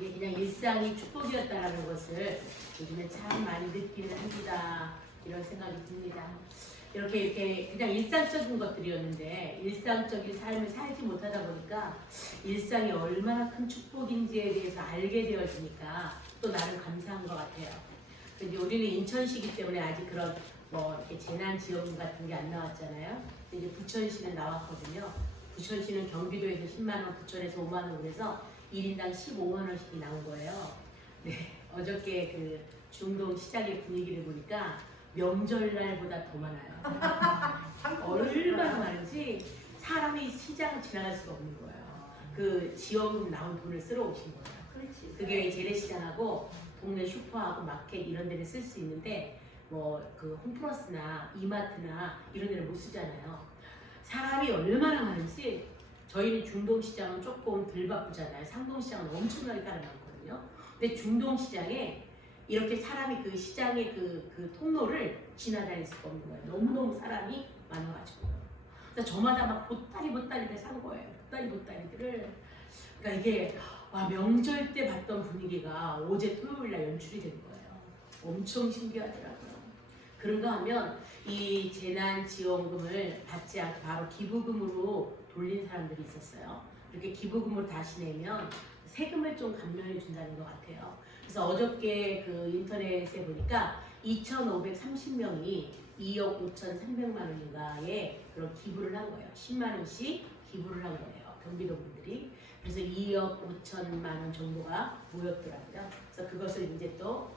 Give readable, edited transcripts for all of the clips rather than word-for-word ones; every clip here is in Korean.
이게 그냥 일상이 축복이었다라는 것을 요즘에 참 많이 느끼는 한주다 이런 생각이 듭니다. 이렇게 그냥 일상적인 것들이었는데 일상적인 삶을 살지 못하다 보니까 일상이 얼마나 큰 축복인지에 대해서 알게 되어지니까 또 나름 감사한 것 같아요. 근데 우리는 인천시기 때문에 아직 그런 뭐 이렇게 재난지원금 같은 게 안 나왔잖아요. 근데 이제 부천시는 나왔거든요. 부천시는 경기도에서 10만 원, 부천에서 5만 원 그래서 1인당 15만 원씩이 나온 거예요. 네, 어저께 그 중동 시장의 분위기를 보니까 명절날보다 더 많아요. 얼마나 많은지 사람이 시장을 지나갈 수가 없는 거예요. 그 지원금 나온 돈을 쓰러 오신 거예요. 그게 재래시장하고 동네 슈퍼하고 마켓 이런 데를 쓸 수 있는데 뭐 그 홈플러스나 이마트나 이런 데를 못 쓰잖아요. 사람이 얼마나 많은지 저희는 중동시장은 조금 덜 바쁘잖아요. 상동시장은 엄청나게 사람이 많거든요. 근데 중동시장에 이렇게 사람이 그 시장의 그 통로를 지나다닐 수가 없는 거예요. 너무너무 사람이 많아가지고요. 그래서 저마다 막 보따리를 산 거예요. 보따리들을. 그러니까 이게 와, 명절 때 봤던 분위기가 어제 토요일날 연출이 된 거예요. 엄청 신기하더라고요. 그런가 하면 이 재난지원금을 받지 않고 바로 기부금으로 돌린 사람들이 있었어요. 이렇게 기부금으로 다시 내면 세금을 좀 감면해 준다는 것 같아요. 그래서 어저께 그 인터넷에 보니까 2,530명이 2억 5,300만 원인가에 그런 기부를 한 거예요. 10만 원씩 기부를 한 거예요. 경기도 분들이. 그래서 2억 5천만 원 정도가 모였더라고요. 그래서 그것을 이제 또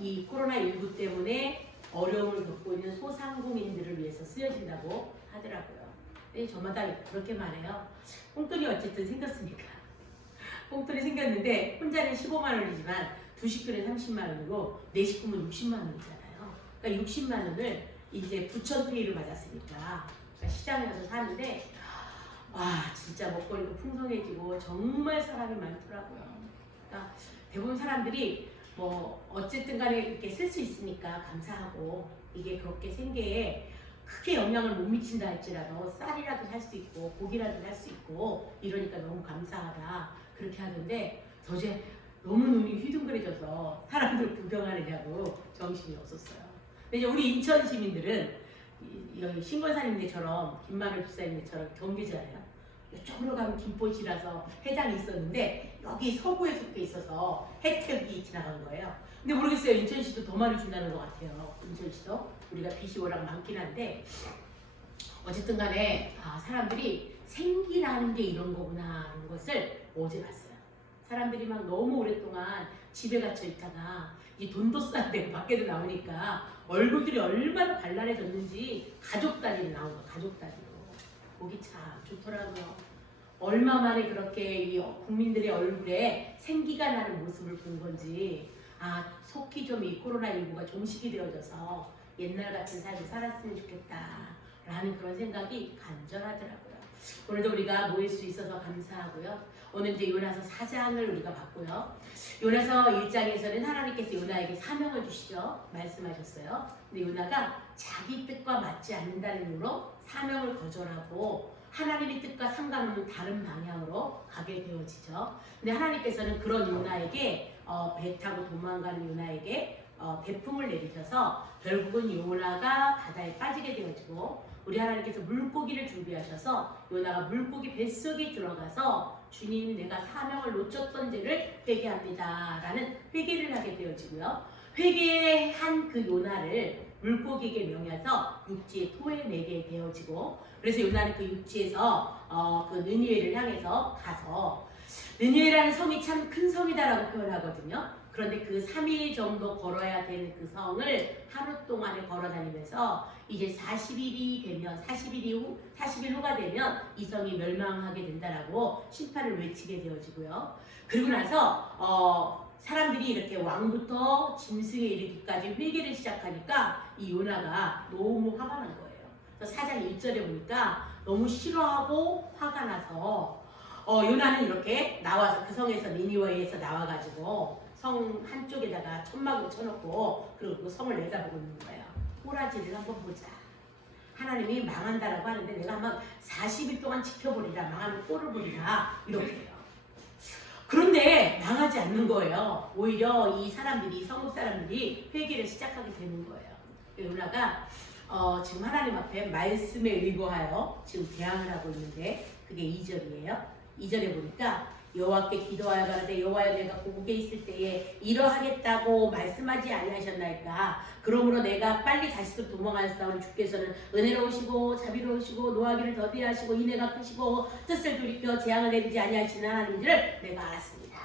이 코로나19 때문에 어려움을 겪고 있는 소상공인들을 위해서 쓰여진다고 하더라고요. 근데 저마다 그렇게 말해요. 뽕돈이 어쨌든 생겼으니까. 뽕돈이 생겼는데 혼자는 15만 원이지만 두 식구는 30만 원이고 네 식구면 60만 원이잖아요. 그러니까 60만 원을 이제 부천페이를 받았으니까 그러니까 시장에 가서 사는데 와 진짜 먹거리가 풍성해지고 정말 사람이 많더라고요. 그러니까 대부분 사람들이 뭐 어쨌든 간에 이렇게 쓸 수 있으니까 감사하고 이게 그렇게 생계에 크게 영향을 못 미친다 할지라도 쌀이라도 살 수 있고 고기라도 살 수 있고 이러니까 너무 감사하다 그렇게 하는데 어제 너무 눈이 휘둥그레져서 사람들 구경하느냐고 정신이 없었어요. 근데 이제 우리 인천 시민들은 여기 신권사님네처럼 김만월 집사님네처럼 경기잖아요. 이쪽으로 가면 김포시라서 해당이 있었는데 여기 서구에 속해 있어서 혜택이 지나간 거예요. 근데 모르겠어요. 인천시도 더 많이 준다는 것 같아요. 인천시도 우리가 빚이 워낙 많긴 한데 어쨌든 간에 사람들이 생기라는 게 이런 거구나 하는 것을 어제 봤어요. 사람들이 막 너무 오랫동안 집에 갇혀 있다가 이 돈도 싼데 밖에도 나오니까 얼굴들이 얼마나 발랄해졌는지 가족 단위로 나온 거 가족 단위로 보기 참 좋더라고요. 얼마 만에 그렇게 이 국민들의 얼굴에 생기가 나는 모습을 본 건지 속히 좀 이 코로나19가 종식이 되어져서 옛날 같은 삶을 살았으면 좋겠다라는 그런 생각이 간절하더라고요. 오늘도 우리가 모일 수 있어서 감사하고요. 오늘 이제 요나서 4장을 우리가 봤고요. 요나서 1장에서는 하나님께서 요나에게 사명을 주시죠. 말씀하셨어요. 근데 요나가 자기 뜻과 맞지 않는다는 이유로 사명을 거절하고 하나님의 뜻과 상관없는 다른 방향으로 가게 되어지죠. 근데 하나님께서는 그런 요나에게 배 타고 도망가는 요나에게 배풍을 내리셔서 결국은 요나가 바다에 빠지게 되어지고 우리 하나님께서 물고기를 준비하셔서 요나가 물고기 뱃속에 들어가서 주님 내가 사명을 놓쳤던 죄를 회개합니다 라는 회개를 하게 되어지고요. 회개한 그 요나를 물고기에게 명해서 육지에 토해내게 되어지고 그래서 요나는 그 육지에서 그 느니웨를 향해서 가서 느니웨라는 성이 참 큰 성이다라고 표현하거든요. 그런데 그 3일 정도 걸어야 되는 그 성을 하루 동안에 걸어 다니면서 이제 40일이 되면 40일 후가 되면 이 성이 멸망하게 된다라고 심판을 외치게 되어지고요. 그리고 나서 사람들이 이렇게 왕부터 짐승에 이르기까지 회개를 시작하니까 이 요나가 너무 화가 난 거예요. 그래서 4장 1절에 보니까 너무 싫어하고 화가 나서 요나는 이렇게 나와서 그 성에서 니니웨에서 나와가지고 성 한쪽에다가 천막을 쳐놓고 그리고 그 성을 내다보고 있는 거예요. 꼬라지를 한번 보자. 하나님이 망한다라고 하는데 내가 한번 40일 동안 지켜보리라 망하는 꼴을 보리라 이렇게 해요. 그런데 망하지 않는 거예요. 오히려 이 사람들이 성읍 사람들이 회개를 시작하게 되는 거예요. 요나가 지금 하나님 앞에 말씀에 의거하여 지금 대항을 하고 있는데 그게 2절이에요. 2절에 보니까 여호와께 기도하여 가라되 여호와여 내가 고국에 있을 때에 이러하겠다고 말씀하지 아니하셨나이까. 그러므로 내가 빨리 다시도 도망하였사오니 주께서는 은혜로우시고 자비로우시고 노하기를 더디하시고 인애가 크시고 뜻을 돌이켜 재앙을 내리지 아니하시는 하나님인지를 내가 알았습니다.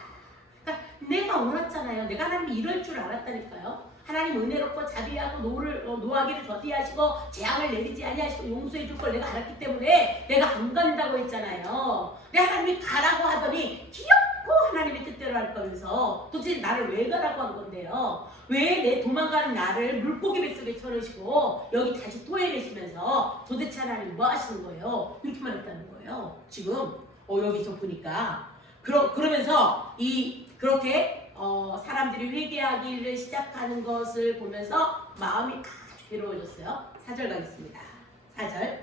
그러니까 내가 옳았잖아요. 내가 하나님이 이럴 줄 알았다니까요. 하나님 은혜롭고 자비하고 노하기를 더디하시고 재앙을 내리지 아니하시고 용서해 줄 걸 내가 알았기 때문에 내가 안 간다고 했잖아요. 내 하나님이 가라고 하더니 귀엽고 하나님의 뜻대로 할 거면서 도대체 나를 왜 가라고 한 건데요. 왜 내 도망가는 나를 물고기 뱃속에 쳐넣으시고 여기 다시 토해내시면서 도대체 하나님 뭐 하시는 거예요. 이렇게만 했다는 거예요. 지금 여기서 보니까 그러면서 그렇게 사람들이 회개하기를 시작하는 것을 보면서 마음이 아주 괴로워졌어요. 4절 가겠습니다. 4절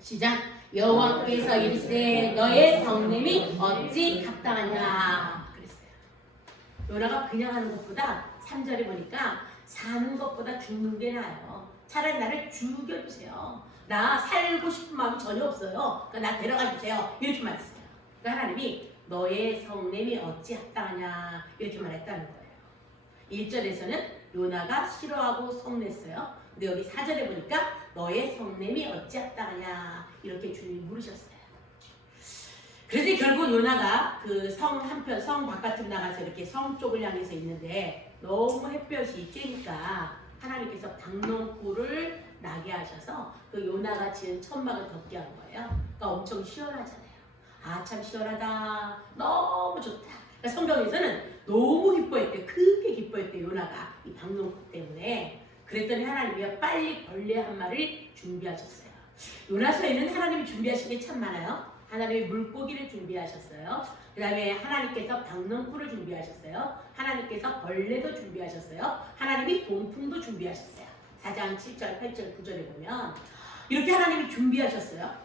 시작. 여호와께서 이르시되 너의 성냄이 어찌 합당하냐 그랬어요. 요나가 그냥 하는 것보다 3절에 보니까 사는 것보다 죽는 게 나아요. 차라리 나를 죽여주세요. 나 살고 싶은 마음이 전혀 없어요. 그러니까 나 데려가주세요. 이렇게 말했어요. 그러니까 하나님이 너의 성냄이 어찌 합당하냐 이렇게 말했다는 거예요. 1절에서는 요나가 싫어하고 성냈어요. 근데 여기 4절에 보니까 너의 성냄이 어찌 합당하냐 이렇게 주님이 물으셨어요. 그래서 결국 요나가 그 성 한편 성 바깥으로 나가서 이렇게 성 쪽을 향해서 있는데 너무 햇볕이 쬐니까 하나님께서 박넝쿨을 나게 하셔서 그 요나가 지은 천막을 덮게 한 거예요. 그러니까 엄청 시원하잖아요. 아 참 시원하다. 너무 좋다. 그러니까 성경에서는 너무 기뻐했대요. 크게 기뻐했대요. 요나가 이 박농쿨 때문에. 그랬더니 하나님이 빨리 벌레 한 마리를 준비하셨어요. 요나서에는 하나님이 준비하신 게 참 많아요. 하나님이 물고기를 준비하셨어요. 그 다음에 하나님께서 박넝쿨을 준비하셨어요. 하나님께서 벌레도 준비하셨어요. 하나님이 동풍도 준비하셨어요. 4장 7절, 8절, 9절에 보면 이렇게 하나님이 준비하셨어요.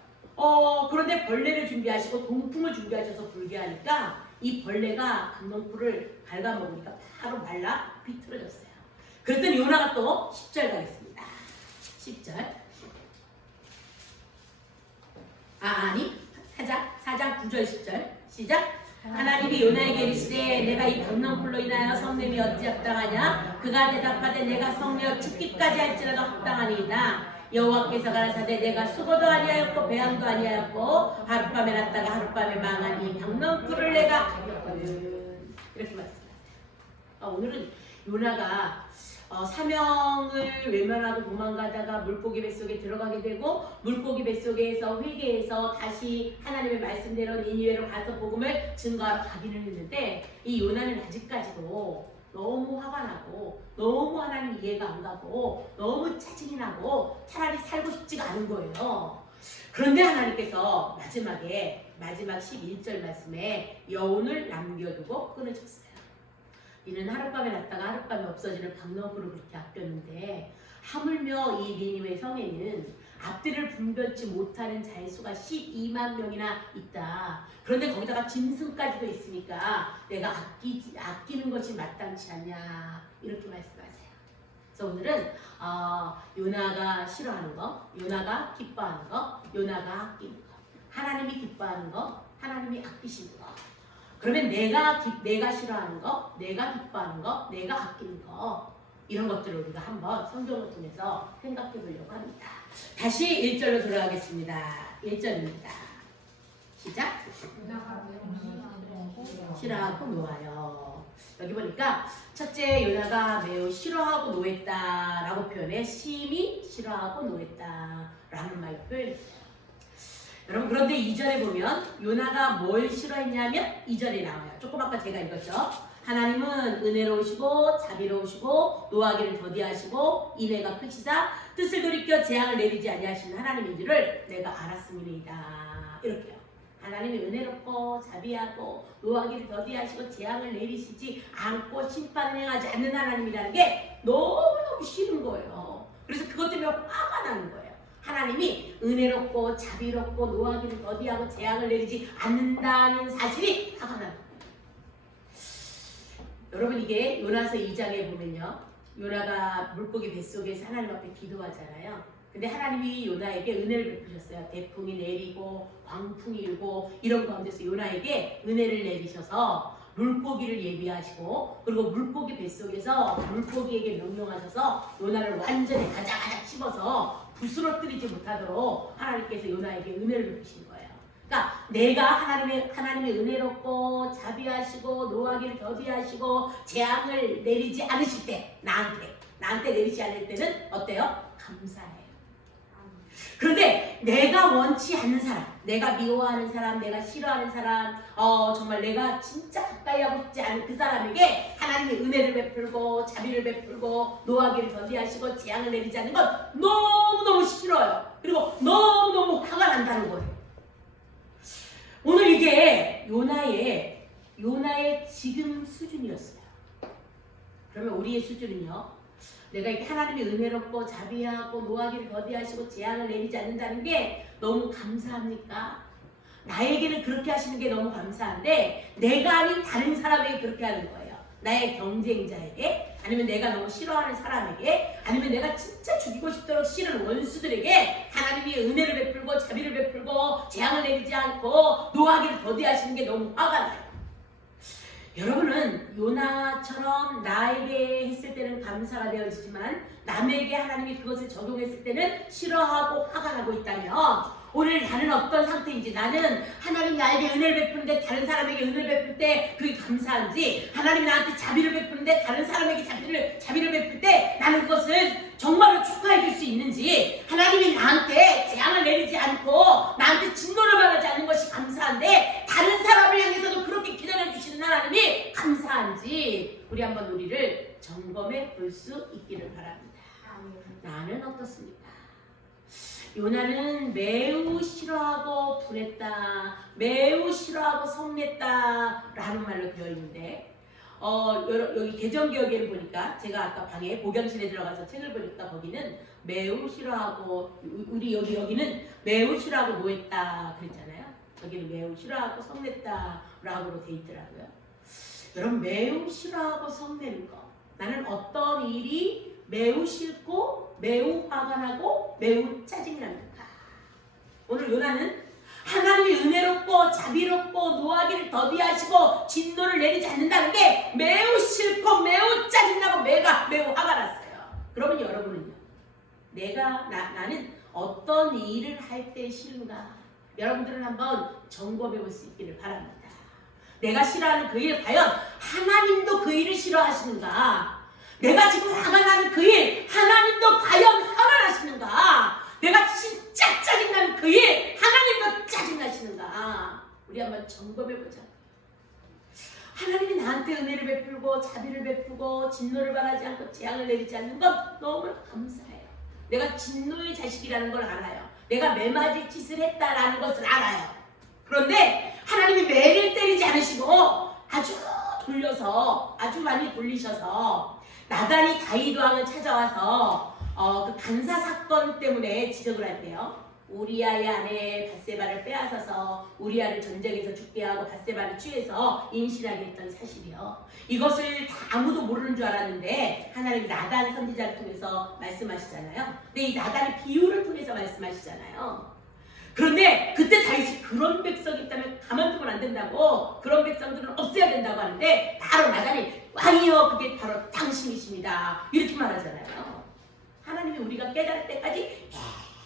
그런데 벌레를 준비하시고 동풍을 준비하셔서 불게 하니까 이 벌레가 박넝쿨을 갉아먹으니까 바로 말라 비틀어졌어요. 그랬더니 요나가 또 10절 가겠습니다. 10절. 아니 4장 9절 10절 시작. 하나님이 요나에게 이르시되 내가 이 박넝쿨로 인하여 성냄이 어찌 합당하냐. 그가 대답하되 내가 성내어 죽기까지 할지라도 합당하니이다. 여호와께서 가라사대 내가 수고도 아니하였고 배양도 아니하였고 하룻밤에 났다가 하룻밤에 망한 이 박넝쿨을 내가 가졌거든. 이렇게 말씀하세요. 오늘은 요나가 사명을 외면하고 도망가다가 물고기 뱃속에 들어가게 되고 물고기 뱃속에서 회개해서 다시 하나님의 말씀대로 니느웨로 가서 복음을 증거하러 가기는 했는데 이 요나는 아직까지도 너무 화가 나고 너무 하나님 이해가 안 가고 너무 짜증이 나고 차라리 살고 싶지가 않은 거예요. 그런데 하나님께서 마지막 11절 말씀에 여운을 남겨두고 끊으셨어요. 이는 하룻밤에 났다가 하룻밤에 없어지는 박넝쿨을 그렇게 아꼈는데 하물며 이 니느웨 성에는 앞뒤를 분별치 못하는 자의 수가 12만 명이나 있다. 그런데 거기다가 짐승까지도 있으니까 내가 아끼는 것이 마땅치 않냐 이렇게 말씀하세요. 그래서 오늘은 요나가 싫어하는 거, 요나가 기뻐하는 거, 요나가 아끼는 거, 하나님이 기뻐하는 거, 하나님이 아끼시는 거. 그러면 내가 싫어하는 거, 내가 기뻐하는 거, 내가 아끼는 거 이런 것들을 우리가 한번 성경을 통해서 생각해 보려고 합니다. 다시 1절로 돌아가겠습니다. 1절입니다. 시작. 싫어하고 노하여. 여기 보니까 첫째 요나가 매우 싫어하고 노했다라고 표현해 심히 싫어하고 노했다라는 말로 표현했어요. 여러분 그런데 2절에 보면 요나가 뭘 싫어했냐면 2절에 나와요. 조금 아까 제가 읽었죠. 하나님은 은혜로우시고 자비로우시고 노하기를 더디하시고 인애가 크시사 뜻을 돌이켜 재앙을 내리지 아니하시는 하나님인 줄을 내가 알았음이니이다. 이렇게요. 하나님이 은혜롭고 자비하고 노하기를 더디하시고 재앙을 내리시지 않고 심판을 행하지 않는 하나님이라는 게 너무너무 싫은 거예요. 그래서 그것 때문에 화가 나는 거예요. 하나님이 은혜롭고 자비롭고 노하기를 더디하고 재앙을 내리지 않는다는 사실이 화가 나는 거예요. 여러분 이게 요나서 2장에 보면요. 요나가 물고기 뱃속에서 하나님 앞에 기도하잖아요. 근데 하나님이 요나에게 은혜를 베푸셨어요. 대풍이 내리고 광풍이 일고 이런 가운데서 요나에게 은혜를 내리셔서 물고기를 예비하시고 그리고 물고기 뱃속에서 물고기에게 명령하셔서 요나를 완전히 가자가자 씹어서 부스러뜨리지 못하도록 하나님께서 요나에게 은혜를 베푸신 거예요. 그러니까 내가 하나님의 은혜롭고 자비하시고 노하기를 더디하시고 재앙을 내리지 않으실 때 나한테 내리지 않을 때는 어때요? 감사해요. 그런데 내가 원치 않는 사람, 내가 미워하는 사람, 내가 싫어하는 사람, 정말 내가 진짜 가까이 하고 싶지 않은 그 사람에게 하나님의 은혜를 베풀고 자비를 베풀고 노하기를 더디하시고 재앙을 내리지 않는 건 너무너무 싫어요. 그리고 너무너무 화가 난다는 거예요. 오늘 이게 요나의 지금 수준이었어요. 그러면 우리의 수준은요. 내가 이렇게 하나님의 은혜롭고 자비하고 노하기를 더디하시고 재앙을 내리지 않는다는 게 너무 감사합니까? 나에게는 그렇게 하시는 게 너무 감사한데 내가 아닌 다른 사람에게 그렇게 하는 거예요. 나의 경쟁자에게 아니면 내가 너무 싫어하는 사람에게 아니면 내가 진짜 죽이고 싶도록 싫은 원수들에게 하나님이 은혜를 베풀고 자비를 베풀고 재앙을 내리지 않고 노하기를 더디하시는 게 너무 화가 나요. 여러분은 요나처럼 나에게 했을 때는 감사가 되어지지만 남에게 하나님이 그것을 적용했을 때는 싫어하고 화가 나고 있다면 오늘 나는 어떤 상태인지 나는 하나님 나에게 은혜를 베푸는데 다른 사람에게 은혜를 베풀 때 그게 감사한지 하나님 나한테 자비를 베푸는데 다른 사람에게 자비를 베풀 때 나는 그것을 정말로 축하해 줄 수 있는지 하나님이 나한테 재앙을 내리지 않고 나한테 진노를 받지 않는 것이 감사한데 다른 사람을 향해서도 그렇게 기다려 주시는 하나님이 감사한지 우리 한번 우리를 점검해 볼 수 있기를 바랍니다. 나는 어떻습니까? 요나는 매우 싫어하고 분했다, 매우 싫어하고 성냈다 라는 말로 되어 있는데 여기 개정기억에를 보니까 제가 아까 방에 복양실에 들어가서 책을 보니까 거기는 매우 싫어하고 우리 여기는 매우 싫어하고 노했다 그랬잖아요. 여기는 매우 싫어하고 성냈다 라고로 되어 있더라고요. 여러분 매우 싫어하고 성내는 거 나는 어떤 일이 매우 싫고 매우 화가 나고 매우 짜증이 납니다. 오늘 요나는 하나님이 은혜롭고 자비롭고 노하기를 더디하시고 진노를 내리지 않는다는 게 매우 싫고 매우 짜증나고 매우 화가 났어요. 그러면 여러분은요? 나는 어떤 일을 할 때 싫은가? 여러분들은 한번 점검해 볼 수 있기를 바랍니다. 내가 싫어하는 그 일 과연 하나님도 그 일을 싫어하시는가? 내가 지금 화가 나는 그 일 하나님도 과연 화가 나시는가? 내가 진짜 짜증나는 그 일 하나님도 짜증나시는가? 우리 한번 점검해보자. 하나님이 나한테 은혜를 베풀고 자비를 베풀고 진노를 바라지 않고 재앙을 내리지 않는 건 너무 감사해요. 내가 진노의 자식이라는 걸 알아요. 내가 매맞을 짓을 했다라는 것을 알아요. 그런데 하나님이 매를 때리지 않으시고 아주 많이 돌리셔서 나단이 다윗 왕을 찾아와서 그 간사 사건 때문에 지적을 한대요. 우리아의 아내 밧세바를 빼앗아서 우리아를 전쟁에서 죽게 하고 밧세바를 취해서 임신하게 했던 사실이요. 이것을 다 아무도 모르는 줄 알았는데 하나님이 나단 선지자를 통해서 말씀하시잖아요. 근데 이 나단의 비유를 통해서 말씀하시잖아요. 그런데 그때 다윗이 그런 백성이 있다면 가만두면 안 된다고 그런 백성들은 없애야 된다고 하는데 바로 나단이 왕이여 그게 바로 당신이십니다 이렇게 말하잖아요. 하나님이 우리가 깨달을 때까지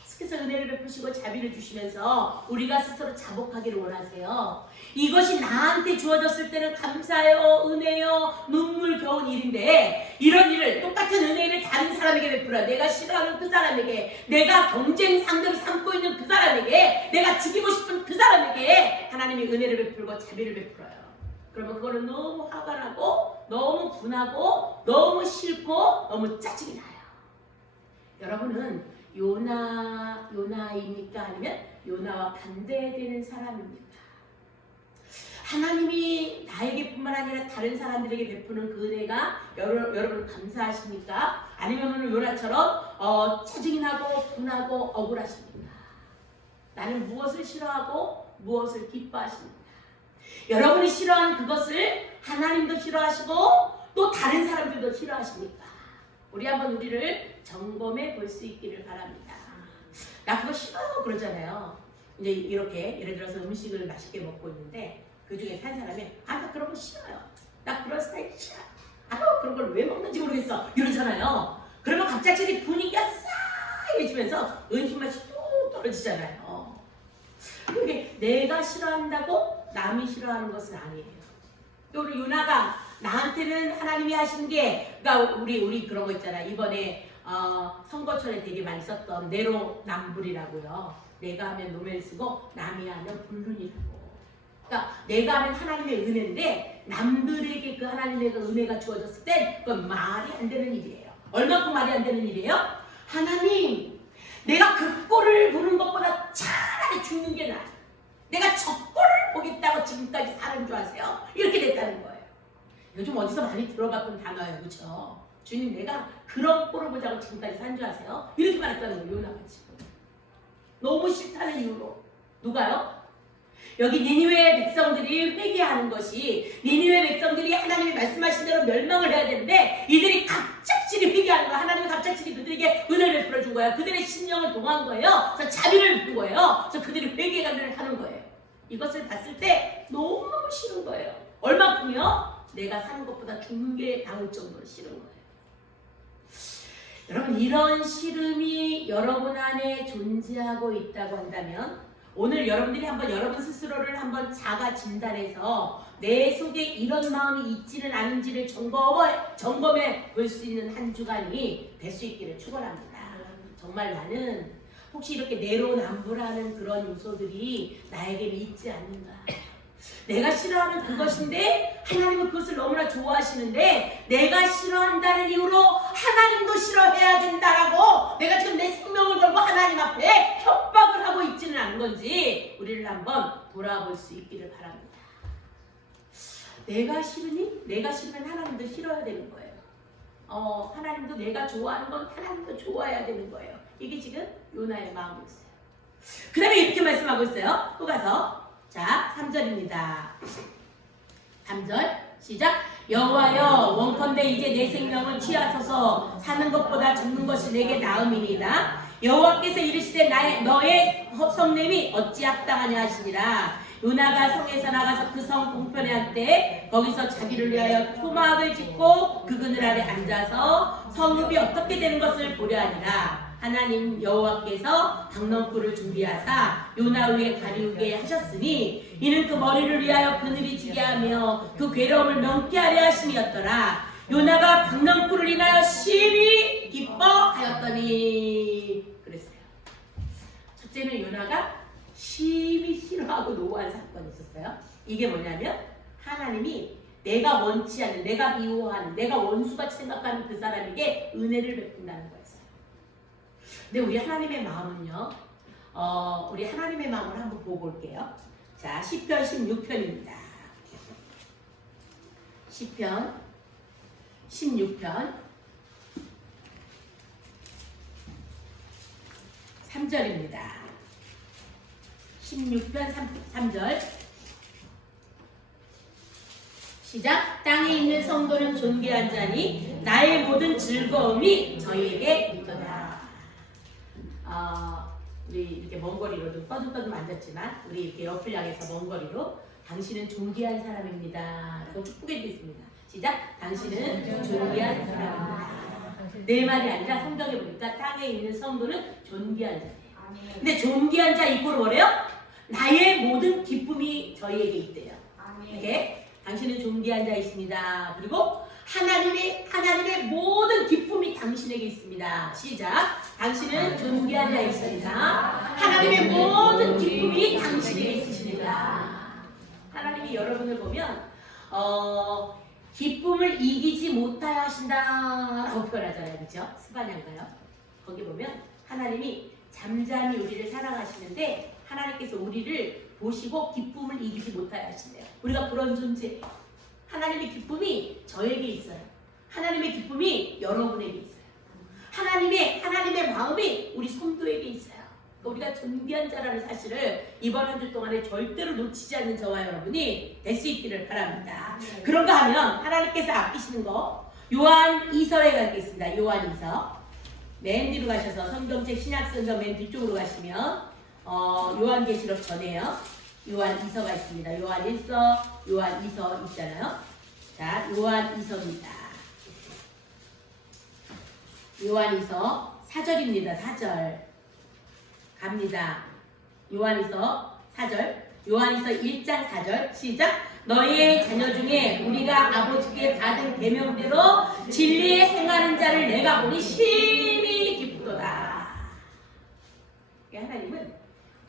계속해서 은혜를 베푸시고 자비를 주시면서 우리가 스스로 자복하기를 원하세요. 이것이 나한테 주어졌을 때는 감사해요, 은혜요, 눈물겨운 일인데 이런 일을 똑같은 은혜를 다른 사람에게 베풀어요. 내가 싫어하는 그 사람에게, 내가 경쟁 상대로 삼고 있는 그 사람에게, 내가 죽이고 싶은 그 사람에게 하나님이 은혜를 베풀고 자비를 베풀어요. 그러면 그거는 너무 화가 나고 너무 분하고 너무 싫고 너무 짜증이 나요. 여러분은 요나입니까? 아니면 요나와 반대되는 사람입니까? 하나님이 나에게뿐만 아니라 다른 사람들에게 베푸는 그 은혜가 여러분 감사하십니까? 아니면 요나처럼 짜증이 나고 분하고 억울하십니까? 나는 무엇을 싫어하고 무엇을 기뻐하십니까? 여러분이 싫어하는 그것을 하나님도 싫어하시고 또 다른 사람들도 싫어하십니까? 우리 한번 우리를 점검해 볼 수 있기를 바랍니다. 나 그거 싫어요 그러잖아요. 이제 이렇게 예를 들어서 음식을 맛있게 먹고 있는데 그 중에 한 사람이 나 그런 거 싫어요. 나 그런 스타일 싫어. 그런 걸 왜 먹는지 모르겠어. 이러잖아요. 그러면 갑자기 분위기가 싸해지면서 음식 맛이 뚝 떨어지잖아요. 그게 내가 싫어한다고 남이 싫어하는 것은 아니에요. 또 우리 유나가 나한테는 하나님이 하신 게, 그러니까 우리 그런 거 있잖아. 이번에 선거철에 되게 많이 썼던 내로남불이라고요. 내가 하면 노매를 쓰고 남이 하면 불륜이라고. 그러니까 내가 하면 하나님의 은혜인데 남들에게 그 하나님의 그 은혜가 주어졌을 땐 그건 말이 안 되는 일이에요. 얼마큼 말이 안 되는 일이에요? 하나님, 내가 그 꼴을 보는 것보다 차라리 죽는 게 나아. 내가 저 꼴을 보겠다고 지금까지 사는 줄 아세요? 이렇게 됐다는 거예요. 요즘 어디서 많이 들어봤던 단어예요. 그렇죠? 주님, 내가 그런 꼴을 보자고 지금까지 산 줄 아세요? 이렇게 말했다는 거예요. 요나가 지금. 너무 싫다는 이유로. 누가요? 여기 니느웨 백성들이 회개하는 것이, 니느웨 백성들이 하나님이 말씀하신 대로 멸망을 해야 되는데 이들이 갑작스레 회개하는 거야. 하나님이 갑작스레 그들에게 은혜를 베풀어준 거야. 그들의 심령을 동한 거예요. 그래서 자비를 준 거예요. 그래서 그들이 회개를 하는 거예요. 이것을 봤을 때 너무너무 싫은 거예요. 얼마큼이요? 내가 사는 것보다 죽는 게 나을 정도로 싫은 거예요. 여러분, 이런 싫음이 여러분 안에 존재하고 있다고 한다면 오늘 여러분들이 한번 여러분 스스로를 한번 자가 진단해서 내 속에 이런 마음이 있지는 않은지를 점검해 볼 수 있는 한 주간이 될 수 있기를 축원합니다. 정말 나는 혹시 이렇게 내로남불하는 그런 요소들이 나에게 있지 않는가? 내가 싫어하는 그것인데 하나님은 그것을 너무나 좋아하시는데 내가 싫어한다는 이유로 하나님도 싫어해야 된다라고 내가 지금 내 생명을 걸고 하나님 앞에 협박을 하고 있지는 않은 건지 우리를 한번 돌아볼 수 있기를 바랍니다. 내가 싫으니? 내가 싫으면 하나님도 싫어야 되는 거예요. 하나님도 내가 좋아하는 건 하나님도 좋아해야 되는 거예요. 이게 지금 요나의 마음이었어요. 그 다음에 이렇게 말씀하고 있어요. 또 가서 자, 3절입니다. 3절 시작. 여호와여, 원컨대 이제 내 생명을 취하소서. 사는 것보다 죽는 것이 내게 나음이니이다. 여호와께서 이르시되 너의 성냄이 어찌 합당하냐 하시니라. 요나가 성에서 나가서 그 성 동편에 한때 거기서 자기를 위하여 토막을 짓고 그 그늘 아래 앉아서 성읍이 어떻게 되는 것을 보려 하니라. 하나님 여호와께서 박넝쿨을 준비하사 요나 위에 가리우게 하셨으니 이는 그 머리를 위하여 그늘이 지게 하며 그 괴로움을 넘게 하려 하심이었더라. 요나가 박넝쿨을 인하여 심히 기뻐하였더니 그랬어요. 첫째는 요나가 심히 싫어하고 노고한 사건이 있었어요. 이게 뭐냐면 하나님이 내가 원치 않는, 내가 미워하는, 내가 원수같이 생각하는 그 사람에게 은혜를 베푼다는 거였어요. 근데 우리 하나님의 마음은요, 우리 하나님의 마음을 한번 보고 올게요. 자, 시편 16편입니다. 시편 16편 3절입니다. 16편 3절 시작. 땅에 있는 성도는 존귀한 자니 나의 모든 즐거움이 저희에게 있도다. 우리 이렇게 먼 거리로 좀 떠듬떠듬 앉았지만 우리 이렇게 옆을 향해서 먼 거리로 당신은 존귀한 사람입니다 라고 축복해드리겠습니다. 시작. 당신은 존귀한 사람입니다. 내 말이 아니라 성경에 보니까 땅에 있는 성도는 존귀한 자예요. 근데 존귀한 자 이꼴을 뭐래요? 나의 모든 기쁨이 저희에게 있대요. 이렇게 당신은 존귀한 자이십니다. 그리고 하나님의 모든 기쁨이 당신에게 있습니다. 시작. 당신은 존귀한 자이십니다. 하나님의 모든 기쁨이 당신에게 있으십니다. 하나님이 여러분을 보면 기쁨을 이기지 못하여 하신다라고 표현하잖아요. 그렇죠? 스바냐인가요? 거기 보면 하나님이 잠잠히 우리를 사랑하시는데 하나님께서 우리를 보시고 기쁨을 이기지 못하여 하신대요. 우리가 그런 존재예요. 하나님의 기쁨이 저에게 있어요. 하나님의 기쁨이 여러분에게 있어요. 하나님의 마음이 우리 성도에게 있어요. 우리가 존귀한 자라는 사실을 이번 한 주 동안에 절대로 놓치지 않는 저와 여러분이 될 수 있기를 바랍니다. 그런가 하면 하나님께서 아끼시는 거 요한 2서에 가겠습니다. 요한 2서 맨 뒤로 가셔서 성경책 신약성경 맨 뒤쪽으로 가시면 요한계시록 전에요. 요한 2서가 있습니다. 요한 1서, 요한 2서 있잖아요. 자, 요한 2서입니다. 요한 2서 4절입니다. 4절 갑니다. 요한 2서 4절 요한 2서 1장 4절 시작. 너희의 자녀 중에 우리가 아버지께 받은 계명대로 진리에 행하는 자를 내가 보니 심히 기쁘도다. 하나님은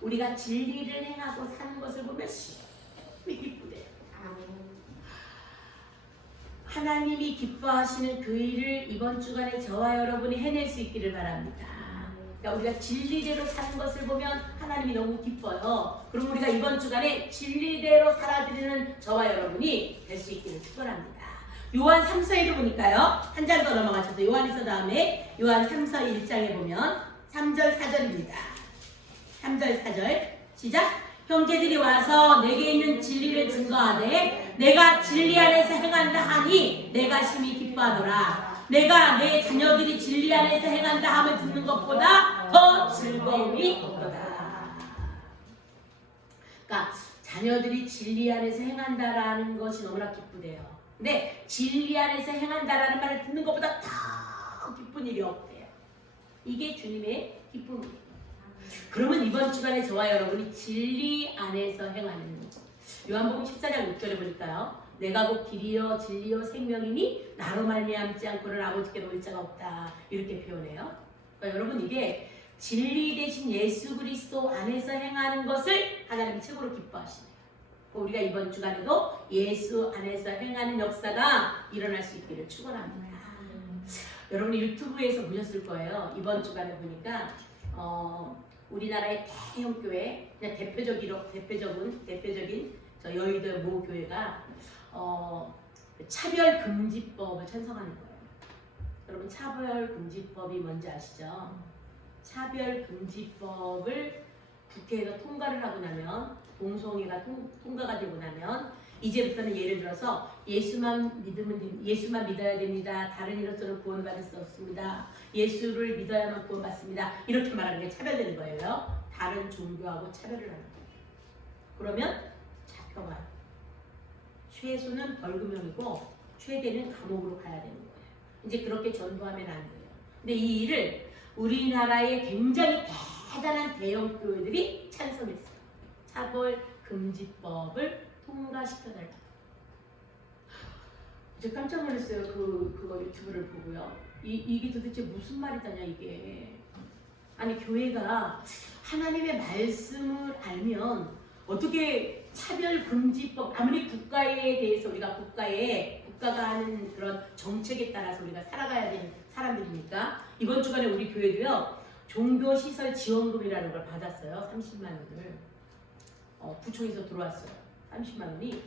우리가 진리를 행하고 사는 것을 보면 심히 기쁘대요. 하나님이 기뻐하시는 그 일을 이번 주간에 저와 여러분이 해낼 수 있기를 바랍니다. 그러니까 우리가 진리대로 사는 것을 보면 하나님이 너무 기뻐요. 그럼 우리가 이번 주간에 진리대로 살아드리는 저와 여러분이 될 수 있기를 축원합니다. 요한 3서에도 보니까요. 한 장 더 넘어가셔서 요한에서 다음에 요한 3서 1장에 보면 3절 4절입니다. 3절 4절 시작. 형제들이 와서 내게 있는 진리를 증거하되 내가 진리 안에서 행한다 하니 내가 심히 기뻐하노라. 내가 내 자녀들이 진리 안에서 행한다 함을 듣는 것보다 더 즐거움이 없도다. 그러니까 자녀들이 진리 안에서 행한다라는 것이 너무나 기쁘대요. 근데 진리 안에서 행한다라는 말을 듣는 것보다 더 기쁜 일이 없대요. 이게 주님의 기쁨이에요. 그러면 이번 주간에 저와 여러분이 진리 안에서 행하는 요한복음 14장 6절에 보니까요. 내가 곧 길이요 진리요 생명이니 나로 말미암지 않고는 아버지께로 올 자가 없다. 이렇게 표현해요. 그러니까 여러분 이게 진리 대신 예수 그리스도 안에서 행하는 것을 하나님이 최고로 기뻐하시네요. 우리가 이번 주간에도 예수 안에서 행하는 역사가 일어날 수 있기를 축원합니다. 여러분이 유튜브에서 보셨을 거예요. 이번 주간에 보니까 우리나라의 대형 교회, 그냥 대표적인 저 여의도 모 교회가 차별금지법을 찬성하는 거예요. 여러분 차별금지법이 뭔지 아시죠? 차별금지법을 국회에서 통과를 하고 나면 동성애가 통과가 되고 나면 이제부터는 예를 들어서 예수만 믿어야 됩니다. 다른 이로서는 구원을 받을 수 없습니다. 예수를 믿어야만 구원받습니다. 이렇게 말하는 게 차별되는 거예요. 다른 종교하고 차별을 하는 거예요. 그러면 잡혀가요. 최소는 벌금형이고 최대는 감옥으로 가야 되는 거예요. 이제 그렇게 전도하면 안 돼요. 근데 이 일을 우리나라의 굉장히 대단한 대형 교회들이 찬성했어요. 차별금지법을 통과시켜달라. 제가 깜짝 놀랐어요. 그거 유튜브를 보고요. 이게 도대체 무슨 말이다냐 이게. 아니 교회가 하나님의 말씀을 알면 어떻게 차별금지법 아무리 국가에 대해서 우리가 국가가 하는 그런 정책에 따라서 우리가 살아가야 되는 사람들이니까 이번 주간에 우리 교회도요. 종교시설 지원금이라는 걸 받았어요. 30만 원을 구청에서 들어왔어요. 30만 원이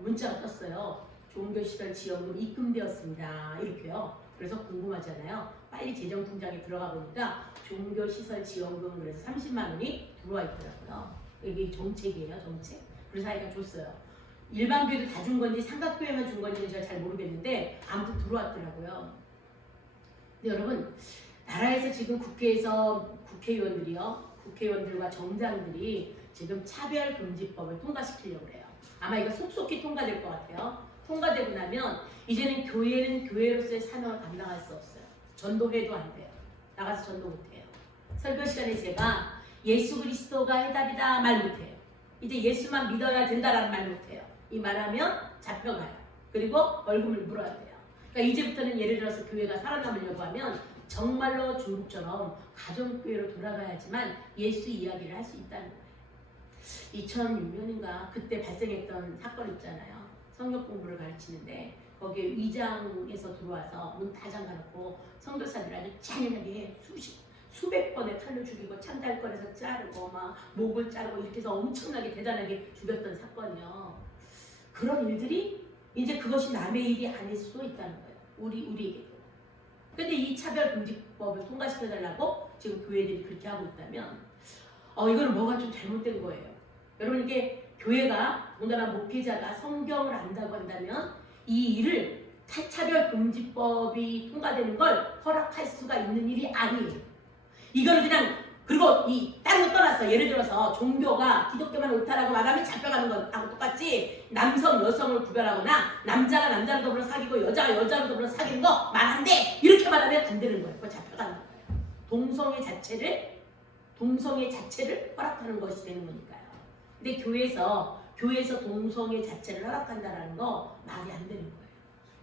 문자가 떴어요. 종교시설 지원금 입금되었습니다. 이렇게요. 그래서 궁금하잖아요. 빨리 재정통장에 들어가 보니까 종교시설 지원금 그래서 30만 원이 들어와 있더라고요. 이게 정책이에요. 정책. 그래서 하니까 줬어요. 일반 교회도 다 준 건지 삼각교회만 준 건지 제가 잘 모르겠는데 아무튼 들어왔더라고요. 근데 여러분 나라에서 지금 국회에서 국회의원들과 정당들이 지금 차별금지법을 통과시키려고 해요. 아마 이거 속속히 통과될 것 같아요. 통과되고 나면 이제는 교회는 교회로서의 사명을 감당할 수 없어요. 전도회도 안 돼요. 나가서 전도 못해요. 설교 시간에 제가 예수 그리스도가 해답이다 말 못해요. 이제 예수만 믿어야 된다라는 말 못해요. 이 말하면 잡혀가요. 그리고 벌금을 물어야 돼요. 그러니까 이제부터는 예를 들어서 교회가 살아남으려고 하면 정말로 중국처럼 가정교회로 돌아가야지만 예수 이야기를 할 수 있다는 거예요. 2006년인가 그때 발생했던 사건 있잖아요. 성경 공부를 가르치는데 거기에 위장에서 들어와서 문 다 잠가놓고 선교사들 아주 잔인하게 수백 번의 칼로 죽이고 창달권에서 자르고 막 목을 자르고 이렇게 해서 엄청나게 대단하게 죽였던 사건이요. 그런 일들이 이제 그것이 남의 일이 아닐 수도 있다는 거예요. 우리에게도. 근데 이 차별금지법을 통과시켜달라고 지금 교회들이 그렇게 하고 있다면 이거는 뭐가 좀 잘못된 거예요. 여러분 이게 교회가 더군다나 목회자가 성경을 안다고 한다면 이 일을 차별금지법이 통과되는 걸 허락할 수가 있는 일이 아니에요. 이거는 그냥 그리고 이 다른 거 떠나서 예를 들어서 종교가 기독교만 옳다라고 말하면 잡혀가는 것하고 똑같이 남성 여성을 구별하거나 남자가 남자를 더불어 사귀고 여자가 여자를 더불어 사귀는 거 말 안 돼 이렇게 말하면 안 되는 거예요. 그거 잡혀가는 거예요. 동성애 자체를 허락하는 것이 되는 거니까요. 근데 교회에서 동성애 자체를 허락한다라는 거 말이 안 되는 거예요.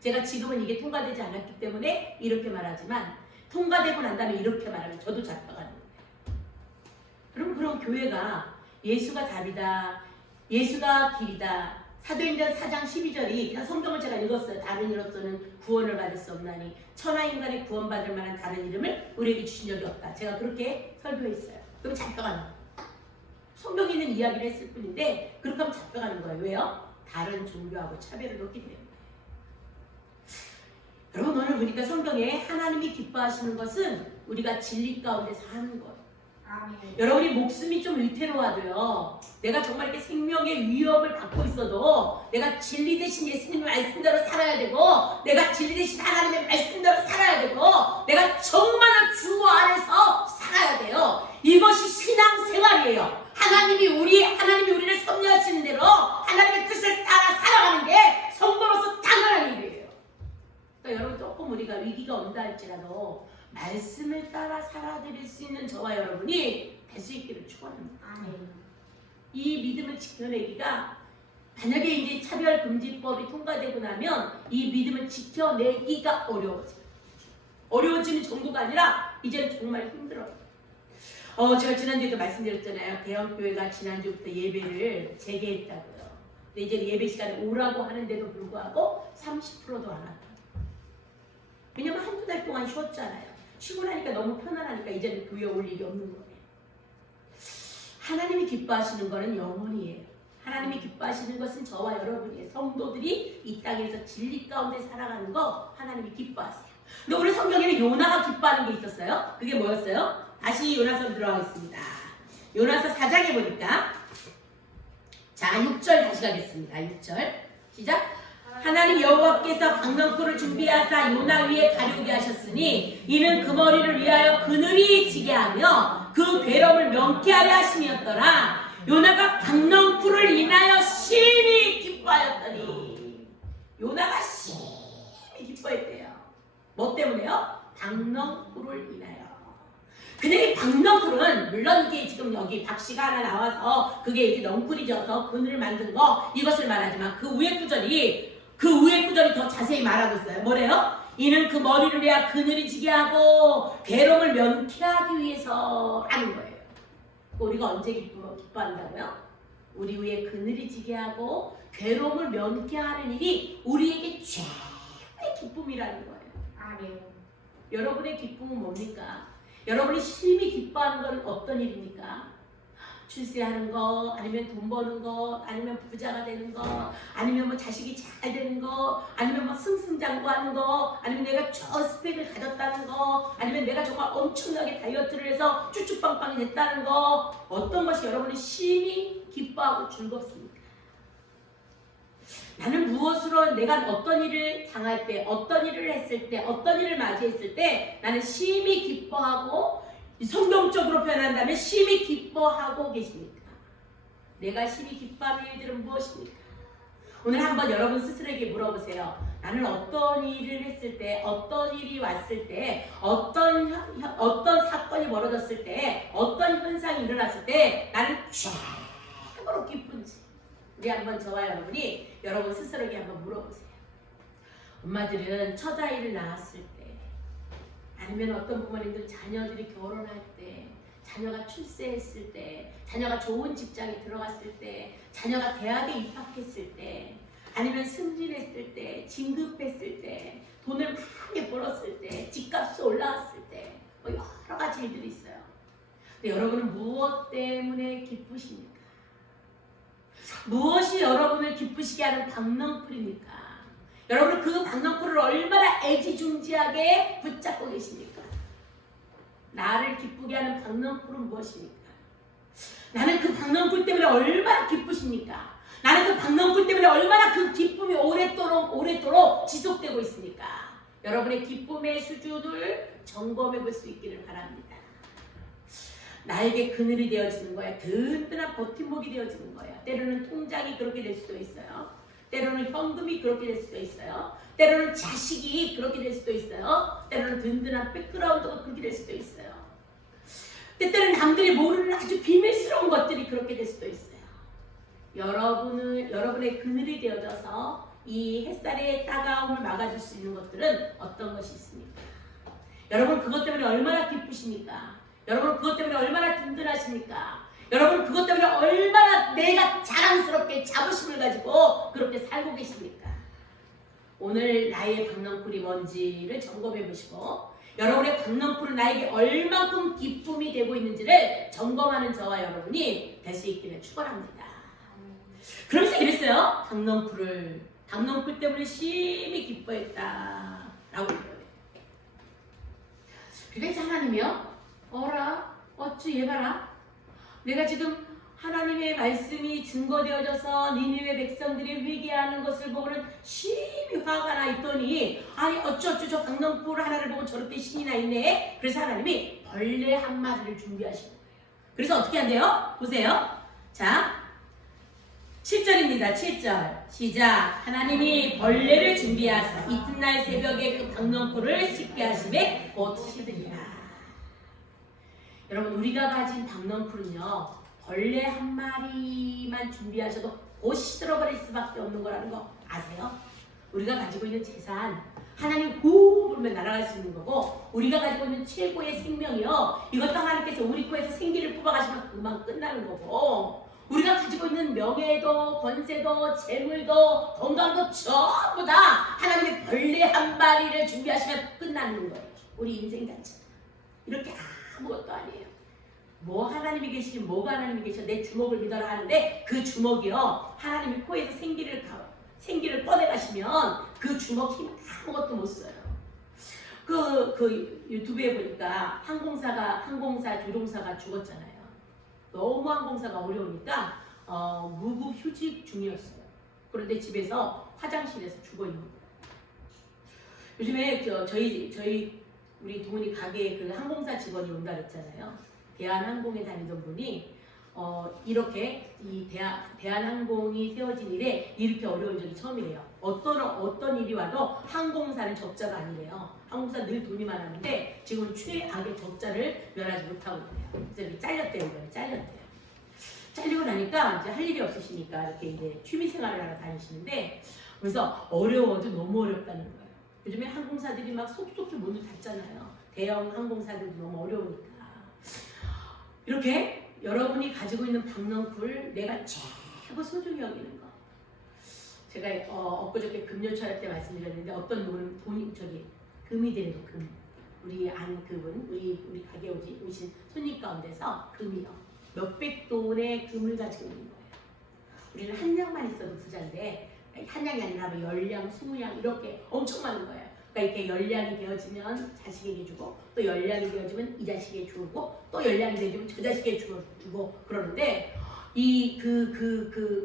제가 지금은 이게 통과되지 않았기 때문에 이렇게 말하지만 통과되고 난 다음에 이렇게 말하면 저도 잡혀가는 거예요. 그럼 교회가 예수가 답이다, 예수가 길이다, 사도행전 4장 12절이 그냥 성경을 제가 읽었어요. 다른 이로서는 구원을 받을 수 없나니 천하 인간의 구원받을 만한 다른 이름을 우리에게 주신 적이 없다. 제가 그렇게 설교했어요. 그럼 잡혀가는 거예요. 성경에 있는 이야기를 했을 뿐인데 그렇게 하면 잡혀가는 거예요. 왜요? 다른 종교하고 차별을 놓기 때문에. 여러분 오늘 보니까 성경에 하나님이 기뻐하시는 것은 우리가 진리 가운데 사는 거예요. 아멘. 여러분이 목숨이 좀 위태로워도요. 내가 정말 이렇게 생명의 위협을 받고 있어도 내가 진리 대신 예수님의 말씀대로 살아야 되고 내가 진리 대신 하나님의 말씀대로 살아야 되고 내가 정말로 주 안에서 살아야 돼요. 이것이 신앙생활이에요. 하나님이 우리를 섭리하시는 대로 하나님의 뜻을 따라 살아가는 게 성도로서 당연한 일이에요. 그러니까 여러분 조금 우리가 위기가 온다 할지라도 말씀을 따라 살아드릴 수 있는 저와 여러분이 될 수 있기를 축원합니다. 이 믿음을 지켜내기가 만약에 이제 차별금지법이 통과되고 나면 이 믿음을 지켜내기가 어려워지는 정도가 아니라 이제는 정말 힘들어요. 제가 지난주에도 말씀드렸잖아요. 대형교회가 지난주부터 예배를 재개했다고요. 근데 이제 예배 시간에 오라고 하는데도 불구하고 30%도 안 왔다. 왜냐면 한두 달 동안 쉬었잖아요. 쉬고 나니까 너무 편안하니까 이제는 교회에 올 일이 없는 거예요. 하나님이 기뻐하시는 거는 영원이에요. 하나님이 기뻐하시는 것은 저와 여러분이에요. 성도들이 이 땅에서 진리 가운데 살아가는 거 하나님이 기뻐하세요. 근데 오늘 성경에는 요나가 기뻐하는 게 있었어요. 그게 뭐였어요? 다시 요나서로 들어가겠습니다. 요나서 4장에 보니까 자 6절 다시 가겠습니다. 6절 시작. 하나님 여호와께서 강낭불을 준비하사 요나 위에 가려게 하셨으니 이는 그 머리를 위하여 그늘이 지게 하며 그 괴롭을 면케하려 하심이었더라. 요나가 강낭불을 인하여 심히 기뻐하였더니 요나가 심히 기뻐했대요. 뭐 때문에요? 강낭불을 인하여. 근데 이 박넝쿨은 물론 이게 지금 여기 박씨가 하나 나와서 그게 이렇게 넝쿨이 져서 그늘을 만든 거 이것을 말하지만 그 위에 구절이 더 자세히 말하고 있어요. 뭐래요? 이는 그 머리를 위하여 그늘이 지게 하고 괴로움을 면케하기 위해서 하는 거예요. 우리가 언제 기뻐한다고요? 우리 위에 그늘이 지게 하고 괴로움을 면케하는 일이 우리에게 최고의 기쁨이라는 거예요. 아멘. 여러분의 기쁨은 뭡니까? 여러분이 심히 기뻐하는 건 어떤 일입니까? 출세하는 거, 아니면 돈 버는 거, 아니면 부자가 되는 거, 아니면 뭐 자식이 잘 되는 거, 아니면 막 승승장구하는 거, 아니면 내가 저 스펙을 가졌다는 거, 아니면 내가 정말 엄청나게 다이어트를 해서 쭈쭈빵빵이 됐다는 거, 어떤 것이 여러분이 심히 기뻐하고 즐겁습니까? 나는 무엇으로 내가 어떤 일을 당할 때, 어떤 일을 했을 때, 어떤 일을 맞이했을 때 나는 심히 기뻐하고 성경적으로 표현한다면 심히 기뻐하고 계십니까? 내가 심히 기뻐하는 일들은 무엇입니까? 오늘 한번 여러분 스스로에게 물어보세요. 나는 어떤 일을 했을 때, 어떤 일이 왔을 때, 어떤 사건이 벌어졌을 때, 어떤 현상이 일어났을 때 나는 최고로 기쁜지. 우리 한번 저와 여러분이 여러분 스스로에게 한번 물어보세요. 엄마들은 첫 아이를 낳았을 때, 아니면 어떤 부모님들 자녀들이 결혼할 때, 자녀가 출세했을 때, 자녀가 좋은 직장에 들어갔을 때, 자녀가 대학에 입학했을 때, 아니면 승진했을 때, 진급했을 때, 돈을 많이 벌었을 때, 집값이 올라왔을 때, 뭐 여러 가지 일들이 있어요. 근데 여러분은 무엇 때문에 기쁘십니까? 무엇이 여러분을 기쁘시게 하는 박넝쿨입니까? 여러분은 그 박넝쿨을 얼마나 애지중지하게 붙잡고 계십니까? 나를 기쁘게 하는 박넝쿨은 무엇입니까? 나는 그 박넝쿨 때문에 얼마나 기쁘십니까? 나는 그 박넝쿨 때문에 얼마나 그 기쁨이 오랫도록 지속되고 있습니까? 여러분의 기쁨의 수준을 점검해 볼 수 있기를 바랍니다. 나에게 그늘이 되어지는 거야. 든든한 버팀목이 되어지는 거야. 때로는 통장이 그렇게 될 수도 있어요. 때로는 현금이 그렇게 될 수도 있어요. 때로는 자식이 그렇게 될 수도 있어요. 때로는 든든한 백그라운드가 그렇게 될 수도 있어요. 때때로는 남들이 모르는 아주 비밀스러운 것들이 그렇게 될 수도 있어요. 여러분의 그늘이 되어져서 이 햇살의 따가움을 막아줄 수 있는 것들은 어떤 것이 있습니까? 여러분 그것 때문에 얼마나 기쁘십니까? 여러분 그것 때문에 얼마나 든든하십니까? 여러분 그것 때문에 얼마나 내가 자랑스럽게 자부심을 가지고 그렇게 살고 계십니까? 오늘 나의 박넝쿨이 뭔지를 점검해 보시고 여러분의 박넝쿨은 나에게 얼만큼 기쁨이 되고 있는지를 점검하는 저와 여러분이 될 수 있기를 축원합니다. 그러면서 이랬어요. 박넝쿨 때문에 심히 기뻐했다 라고 해요. 그래서 하나님이요? 어라? 어쭈 얘 봐라. 내가 지금 하나님의 말씀이 증거되어져서 니느웨 백성들이 회개하는 것을 보고는 심히 화가 나 있더니 아니 어쩌 저 박넝쿨 하나를 보고 저렇게 신이 나 있네. 그래서 하나님이 벌레 한 마리를 준비하시는 거예요. 그래서 어떻게 한대요? 보세요. 자 7절입니다. 7절 시작. 하나님이 벌레를 준비하사 이튿날 새벽에 그 박넝쿨을 씻게 하시매 곧 씻으니라. 여러분 우리가 가진 박넝쿨은요 벌레 한 마리만 준비하셔도 곧 시들어버릴 수밖에 없는 거라는 거 아세요? 우리가 가지고 있는 재산 하나님 후 부르면 날아갈 수 있는 거고 우리가 가지고 있는 최고의 생명이요 이것도 하나님께서 우리 코에서 생기를 뽑아가시면 그만 끝나는 거고 우리가 가지고 있는 명예도 권세도 재물도 건강도 전부 다 하나님의 벌레 한 마리를 준비하시면 끝나는 거예요. 우리 인생 자체 이렇게 아무것도 아니에요. 뭐 하나님이 계시긴 뭐가 하나님이 계셔 내 주먹을 믿어라 하는데 그 주먹이요 하나님이 코에서 생기를 꺼내가시면 그 주먹 힘 아무것도 못 써요. 그 유튜브에 보니까 항공사 조종사가 죽었잖아요. 너무 항공사가 어려우니까 무급 휴직 중이었어요. 그런데 집에서 화장실에서 죽어 있는 거예요. 요즘에 저희 우리 동훈이 가게에 그 항공사 직원이 온다 그랬잖아요. 대한항공에 다니던 분이 이렇게 이 대한항공이 세워진 일에 이렇게 어려운 적이 처음이래요. 어떤 일이 와도 항공사는 적자가 아니래요. 항공사 늘 돈이 많았는데 지금 최악의 적자를 면하지 못하고 있대요. 그래서 이렇게 잘렸대요. 이번에 잘렸대요. 잘리고 나니까 이제 할 일이 없으시니까 이렇게 이제 취미생활을 하러 다니시는데 그래서 어려워도 너무 어렵다는 거예요. 요즘에 항공사들이 막 속속히 문을 닫잖아요. 대형 항공사들도 너무 어려우니까. 이렇게 여러분이 가지고 있는 박넝쿨 내가 최고 소중히 여기는 거. 제가 엊그저께 금요철 때 말씀드렸는데 어떤 분은 금이 되는 금. 우리 아는 그분, 우리 가게 오신 손님 가운데서 금이요. 몇백 돈의 금을 가지고 있는 거예요. 우리는 한 냥만 있어도 부자인데 한 냥이 아니라 10냥, 20냥 이렇게 엄청 많은 거예요. 그러니까 이렇게 10냥이 되어지면 자식에게 주고 또 10냥이 되어지면 이 자식에게 주고 또 10냥이 되어지면 저 자식에게 주고 그러는데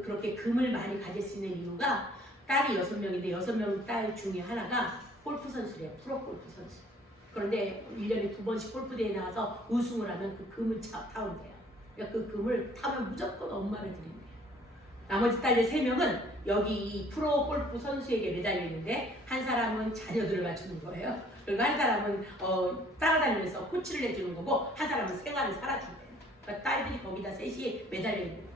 그렇게 금을 많이 가질 수 있는 이유가 딸이 6명인데 6명 딸 중에 하나가 골프 선수래요. 프로골프 선수. 그런데 1년에 2번씩 골프대회에 나가서 우승을 하면 그 금을 타온대요. 그러니까 그 금을 타면 무조건 엄마를 드린대요. 나머지 딸들 3명은 여기 이 프로골프 선수에게 매달려 있는데 한 사람은 자녀들을 맞추는 거예요. 그리고 한 사람은 따라다니면서 코치를 해주는 거고 한 사람은 생활을 살아준대요. 그러니까 딸들이 거기다 셋이 매달려 있는 거예요.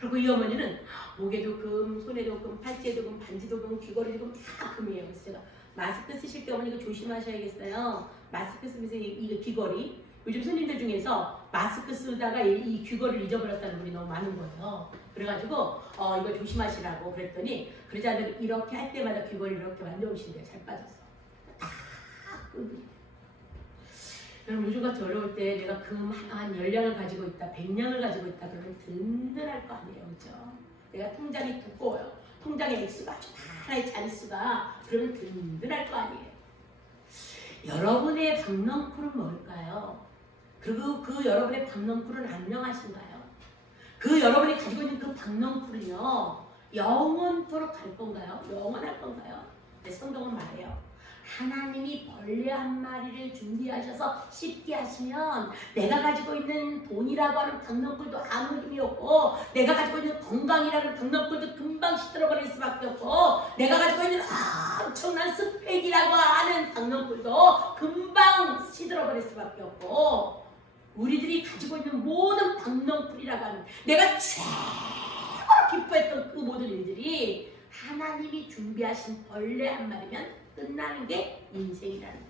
그리고 이 어머니는 목에도 금, 손에도 금, 팔찌에도 금, 반지도 금, 귀걸이도 금 다 금이에요. 그래서 제가 마스크 쓰실 때 어머니가 조심하셔야겠어요. 마스크 쓰면서 이 귀걸이 요즘 손님들 중에서 마스크 쓰다가 이 귀걸이를 잊어버렸다는 분이 너무 많은 거예요. 그래가지고 이거 조심하시라고 그랬더니 그러지 않으면 이렇게 할 때마다 귀걸이를 이렇게 만져오신대요. 잘 빠져서. 여러분 요즘같이 어려울 때 내가 금 한 10냥을 가지고 있다, 100냥을 가지고 있다 그러면 든든할 거 아니에요. 그죠? 내가 통장이 두꺼워요. 통장의 액수가 아주 많아요. 자릿수가. 그러면 든든할 거 아니에요. 여러분의 박넝쿨은 뭘까요? 그리고 그 여러분의 박넝쿨은 안녕하신가요? 그 여러분이 가지고 있는 그 박농풀은요 영원토록 갈 건가요? 영원할 건가요? 네, 성경은 말해요. 하나님이 벌레 한 마리를 준비하셔서 씹게 하시면 내가 가지고 있는 돈이라고 하는 박농풀도 아무 힘이 없고, 내가 가지고 있는 건강이라는 박농풀도 금방 시들어버릴 수밖에 없고, 내가 가지고 있는 엄청난 스펙이라고 하는 박농풀도 금방 시들어버릴 수밖에 없고, 우리들이 가지고 있는 모든 박농풀이라고 하는, 내가 최고로 기뻐했던 그 모든 일들이 하나님이 준비하신 벌레 한 마리면 끝나는 게 인생이라는 거예요.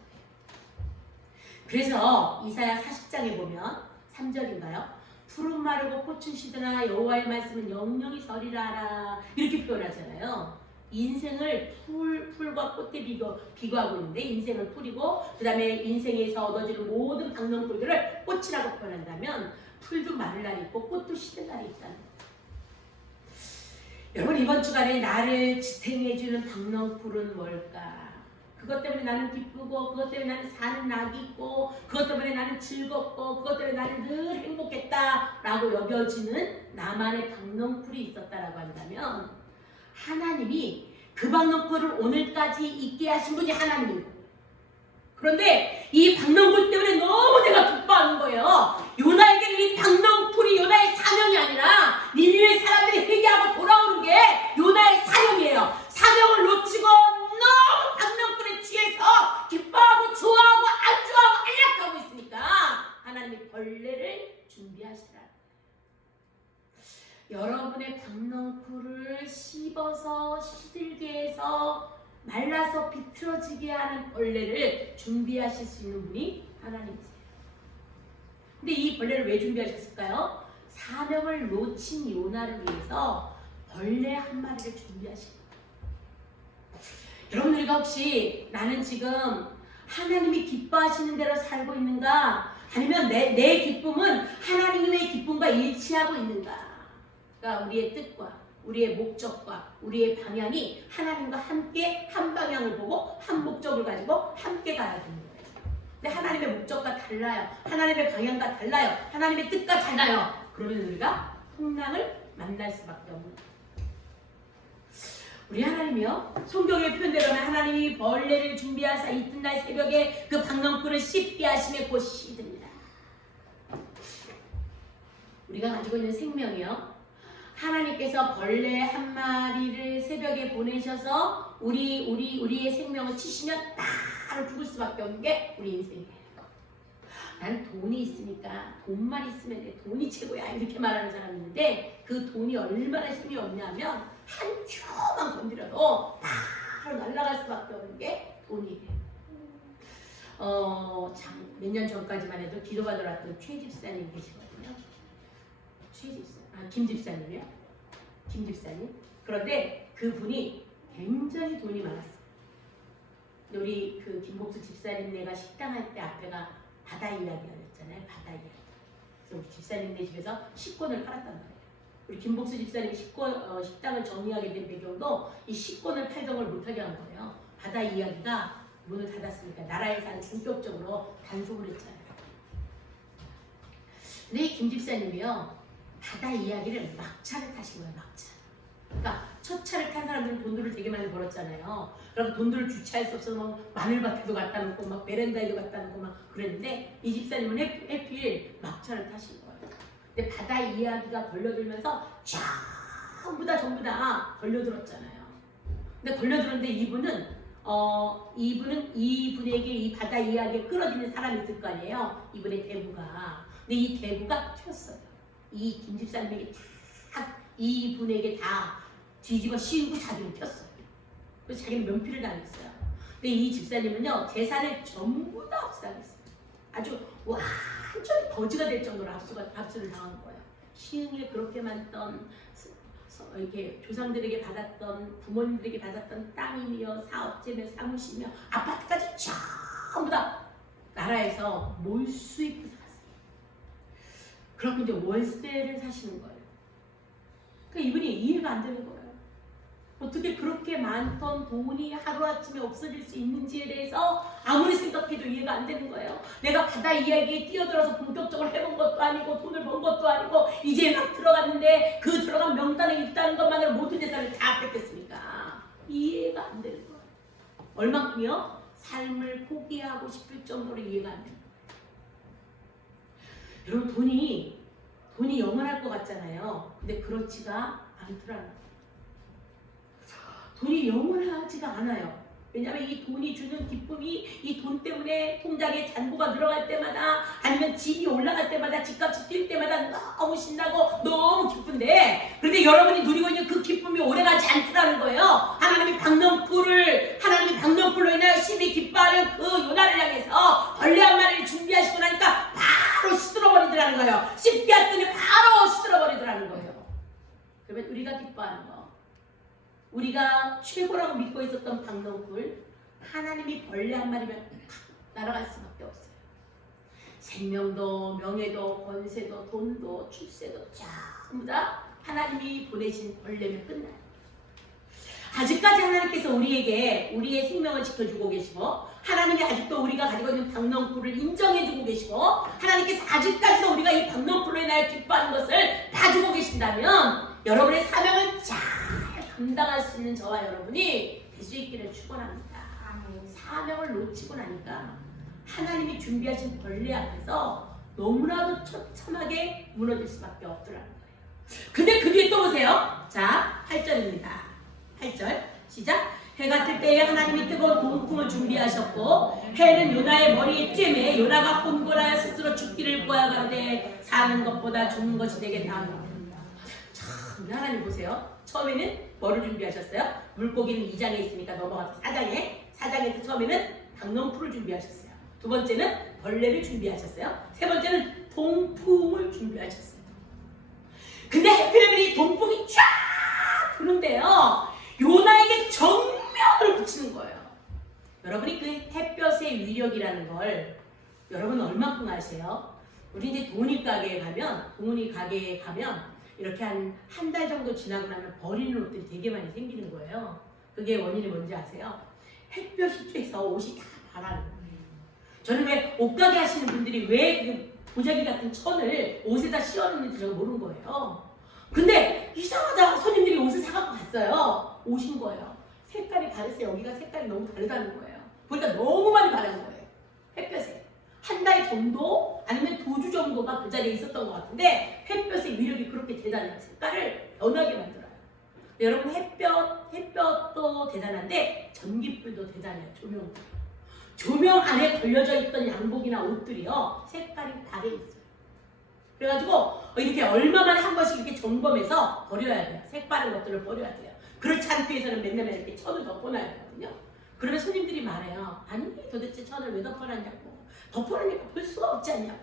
그래서 이사야 40장에 보면 3절인가요? 푸른 마르고 꽃은 시드나 여호와의 말씀은 영영이 서리라 하라, 이렇게 표현하잖아요. 인생을 풀과 꽃에 비교하고 있는데, 인생을 풀이고 그 다음에 인생에서 얻어지는 모든 박농풀들을 꽃이라고 표현한다면, 풀도 마를 날이 있고 꽃도 시들 날이 있다는 거예요. 여러분, 이번 주간에 나를 지탱해주는 박농풀은 뭘까? 그것 때문에 나는 기쁘고, 그것 때문에 나는 사는 낙이 있고, 그것 때문에 나는 즐겁고, 그것 때문에 나는 늘 행복했다라고 여겨지는 나만의 박농풀이 있었다라고 한다면, 하나님이 그 박농풀을 오늘까지 있게 하신 분이 하나님이고, 그런데 이 박농풀 때문에 너무 내가 기뻐하는 거예요. 요나에게는 이 박농풀이 요나의 사명이 아니라 니느웨 사람들이 회개하고 돌아오는 게 요나의 사명이에요. 사명을 놓치고 너무 박농풀에 취해서 기뻐하고 좋아하고 안 좋아하고 안락하고 있으니까 하나님이 벌레를 준비하시라. 여러분의 박농풀을 씹어서 시들게 해서 말라서 비틀어지게 하는 벌레를 준비하실 수 있는 분이 하나님이세요. 근데 이 벌레를 왜 준비하셨을까요? 사명을 놓친 요나를 위해서 벌레 한 마리를 준비하신 거예요. 여러분, 우리가 혹시 나는 지금 하나님이 기뻐하시는 대로 살고 있는가, 아니면 내 기쁨은 하나님의 기쁨과 일치하고 있는가? 그러니까 우리의 뜻과 우리의 목적과 우리의 방향이 하나님과 함께 한 방향을 보고 한 목적을 가지고 함께 가야 되는 거예요. 근데 하나님의 목적과 달라요. 하나님의 방향과 달라요. 하나님의 뜻과 달라요. 그러면 우리가 풍랑을 만날 수밖에 없는 거예요. 우리 하나님이요, 성경에 표현되면 하나님이 벌레를 준비하사 이튿날 새벽에 그 박농풀을 씹게 하심에 곧 시듭니다. 우리가 가지고 있는 생명이요, 하나님께서 벌레 한 마리를 새벽에 보내셔서 우리의 생명을 치시면 따로 죽을 수밖에 없는 게 우리 인생이에요. 나는 돈이 있으니까 돈만 있으면 돼, 돈이 최고야, 이렇게 말하는 사람이 있는데, 그 돈이 얼마나 힘이 없냐면 한 큐만 건드려도 바로 날아갈 수밖에 없는 게 돈이에요. 몇 년 전까지만 해도 기도받으러 왔던 최 집사님 계시거든요. 김 집사님이요? 김 집사님. 그런데 그분이 굉장히 돈이 많았어요. 우리 그 김복수 집사님네가 식당 할 때 앞에가 바다 이야기였잖아요. 바다 이야기. 그래서 우리 집사님네 집에서 식권을 팔았단 말이에요. 우리 김복수 집사님이 식당을 정리하게 된 배경도 이 식권을 팔던 걸 못하게 한 거예요. 바다 이야기가 문을 닫았으니까 나라에서 본격적으로 단속을 했잖아요. 근데 이 김 집사님이요, 바다 이야기를 막차를 타신 거예요. 막차. 그러니까 첫 차를 탄 사람들은 돈들을 되게 많이 벌었잖아요. 그럼 돈들을 주차할 수 없어서 막 마늘밭에도 갖다 놓고 막 베란다에도 갖다 놓고 막 그랬는데, 이 집사님은 해필 막차를 타신 거예요. 근데 바다 이야기가 걸려들면서 전부 다 걸려들었잖아요. 근데 걸려들었는데 이분에게 이 바다 이야기에 끌어들이는 사람이 있을 거 아니에요. 이분의 대부가. 근데 이 대부가 튀었어요. 이 김 집사님에게 이분에게 다 뒤집어 씌우고 자기는 튀었어요. 그래서 자기는 면피를 당했어요. 근데 이 집사님은요, 재산을 전부 다 압수당했어요. 아주 완전히 거지가 될 정도로 압수를 당한 거예요. 시흥에 그렇게 많던 이렇게 조상들에게 받았던, 부모님들에게 받았던 땅이며 사업체며 사무실이며 아파트까지 전부 다 나라에서 몰수입해서 샀어요. 그럼 이제 월세를 사시는 거예요. 그러니까 이분이 이해가 안 되는 거예요. 어떻게 그렇게 많던 돈이 하루아침에 없어질 수 있는지에 대해서 아무리 생각해도 이해가 안 되는 거예요. 내가 바다 이야기에 뛰어들어서 본격적으로 해본 것도 아니고 돈을 번 것도 아니고 이제 막 들어갔는데 그 들어간 명단에 있다는 것만으로 모든 재산을 다 뺏겼으니까 이해가 안 되는 거예요. 얼만큼이요? 삶을 포기하고 싶을 정도로 이해가 안 되는 거예요. 여러분 돈이 영원할 것 같잖아요. 근데 그렇지가 않더라는 거예요. 돈이 영원하지가 않아요. 왜냐하면 이 돈이 주는 기쁨이 이 돈 때문에 통장에 잔고가 늘어갈 때마다 아니면 집이 올라갈 때마다 집값이 뛸 때마다 너무 신나고 너무 기쁜데 그런데 여러분이 누리고 있는 그 기쁨이 오래가지 않더라는 거예요. 하나님이 박농불로 인하여 심히 기뻐하는 그 요나를 향해서 벌레 한 마리를 준비하시고 나니까 바로 시들어버리더라는 거예요. 씹게 했더니 바로 시들어버리더라는 거예요. 그러면 우리가 기뻐하는 거 우리가 최고라고 믿고 있었던 박농불 하나님이 벌레 한 마리면 날아갈 수밖에 없어요. 생명도 명예도 권세도 돈도 출세도 전부 다 하나님이 보내신 벌레면 끝나요. 아직까지 하나님께서 우리에게 우리의 생명을 지켜주고 계시고 하나님이 아직도 우리가 가지고 있는 박농불을 인정해주고 계시고 하나님께서 아직까지도 우리가 이 박농불로 인하여 기뻐하는 것을 봐주고 계신다면 여러분의 사명을 잘 감당할 수 있는 저와 여러분이 될 수 있기를 축원합니다. 사명을 놓치고 나니까 하나님이 준비하신 벌레 앞에서 너무나도 처참하게 무너질 수밖에 없더라는 거예요. 근데 그 뒤에 또 보세요. 자, 8절입니다. 8절 시작. 해가 뜰 때에 하나님이 뜨거운 동풍을 준비하셨고 해는 요나의 머리에 쬐매 요나가 혼곤하여 스스로 죽기를 구하가로되 사는 것보다 죽는 것이 내게 나으니라. 참, 하나님 보세요. 처음에는 뭐를 준비하셨어요? 물고기는 2장에 있으니까 넘어가서 4장에서 처음에는 박농풀을 준비하셨어요. 두 번째는 벌레를 준비하셨어요. 세 번째는 동풍을 준비하셨어요. 근데 해필이면 동풍이 쫙 부는데요. 요나에게 정면을 붙이는 거예요. 여러분이 그 햇볕의 위력이라는 걸 여러분 얼마큼 아세요? 우리 이제 돈이 가게에 가면 이렇게 한 달 정도 지나고 나면 버리는 옷들이 되게 많이 생기는 거예요. 그게 원인이 뭔지 아세요? 햇볕이 쬐서 옷이 다 바라는 거예요. 저는 왜 옷가게 하시는 분들이 왜 그 보자기 같은 천을 옷에다 씌워놓는지 제가 모르는 거예요. 근데 이상하다 손님들이 옷을 사갖고 갔어요. 오신 거예요. 색깔이 다르세요. 여기가 색깔이 너무 다르다는 거예요. 보니까 너무 많이 바른 거예요. 햇볕에. 한 달 정도 아니면 2주 정도가 그 자리에 있었던 것 같은데 햇볕의 위력이 그렇게 대단해요. 색깔을 연하게 만들어요. 여러분 햇볕도 대단한데 전기불도 대단해요. 조명 안에 걸려져 있던 양복이나 옷들이요 색깔이 다르게 있어요. 그래가지고 이렇게 얼마만 한 번씩 이렇게 점검해서 버려야 돼요. 색바른 것들을 버려야 돼요. 그렇지 않기 위해서는 맨날 이렇게 천을 덮어놔야 되거든요. 그러면 손님들이 말해요. 아니 도대체 천을 왜 덮어놨냐고. 덮어놓으니까 볼 수가 없지 않냐고.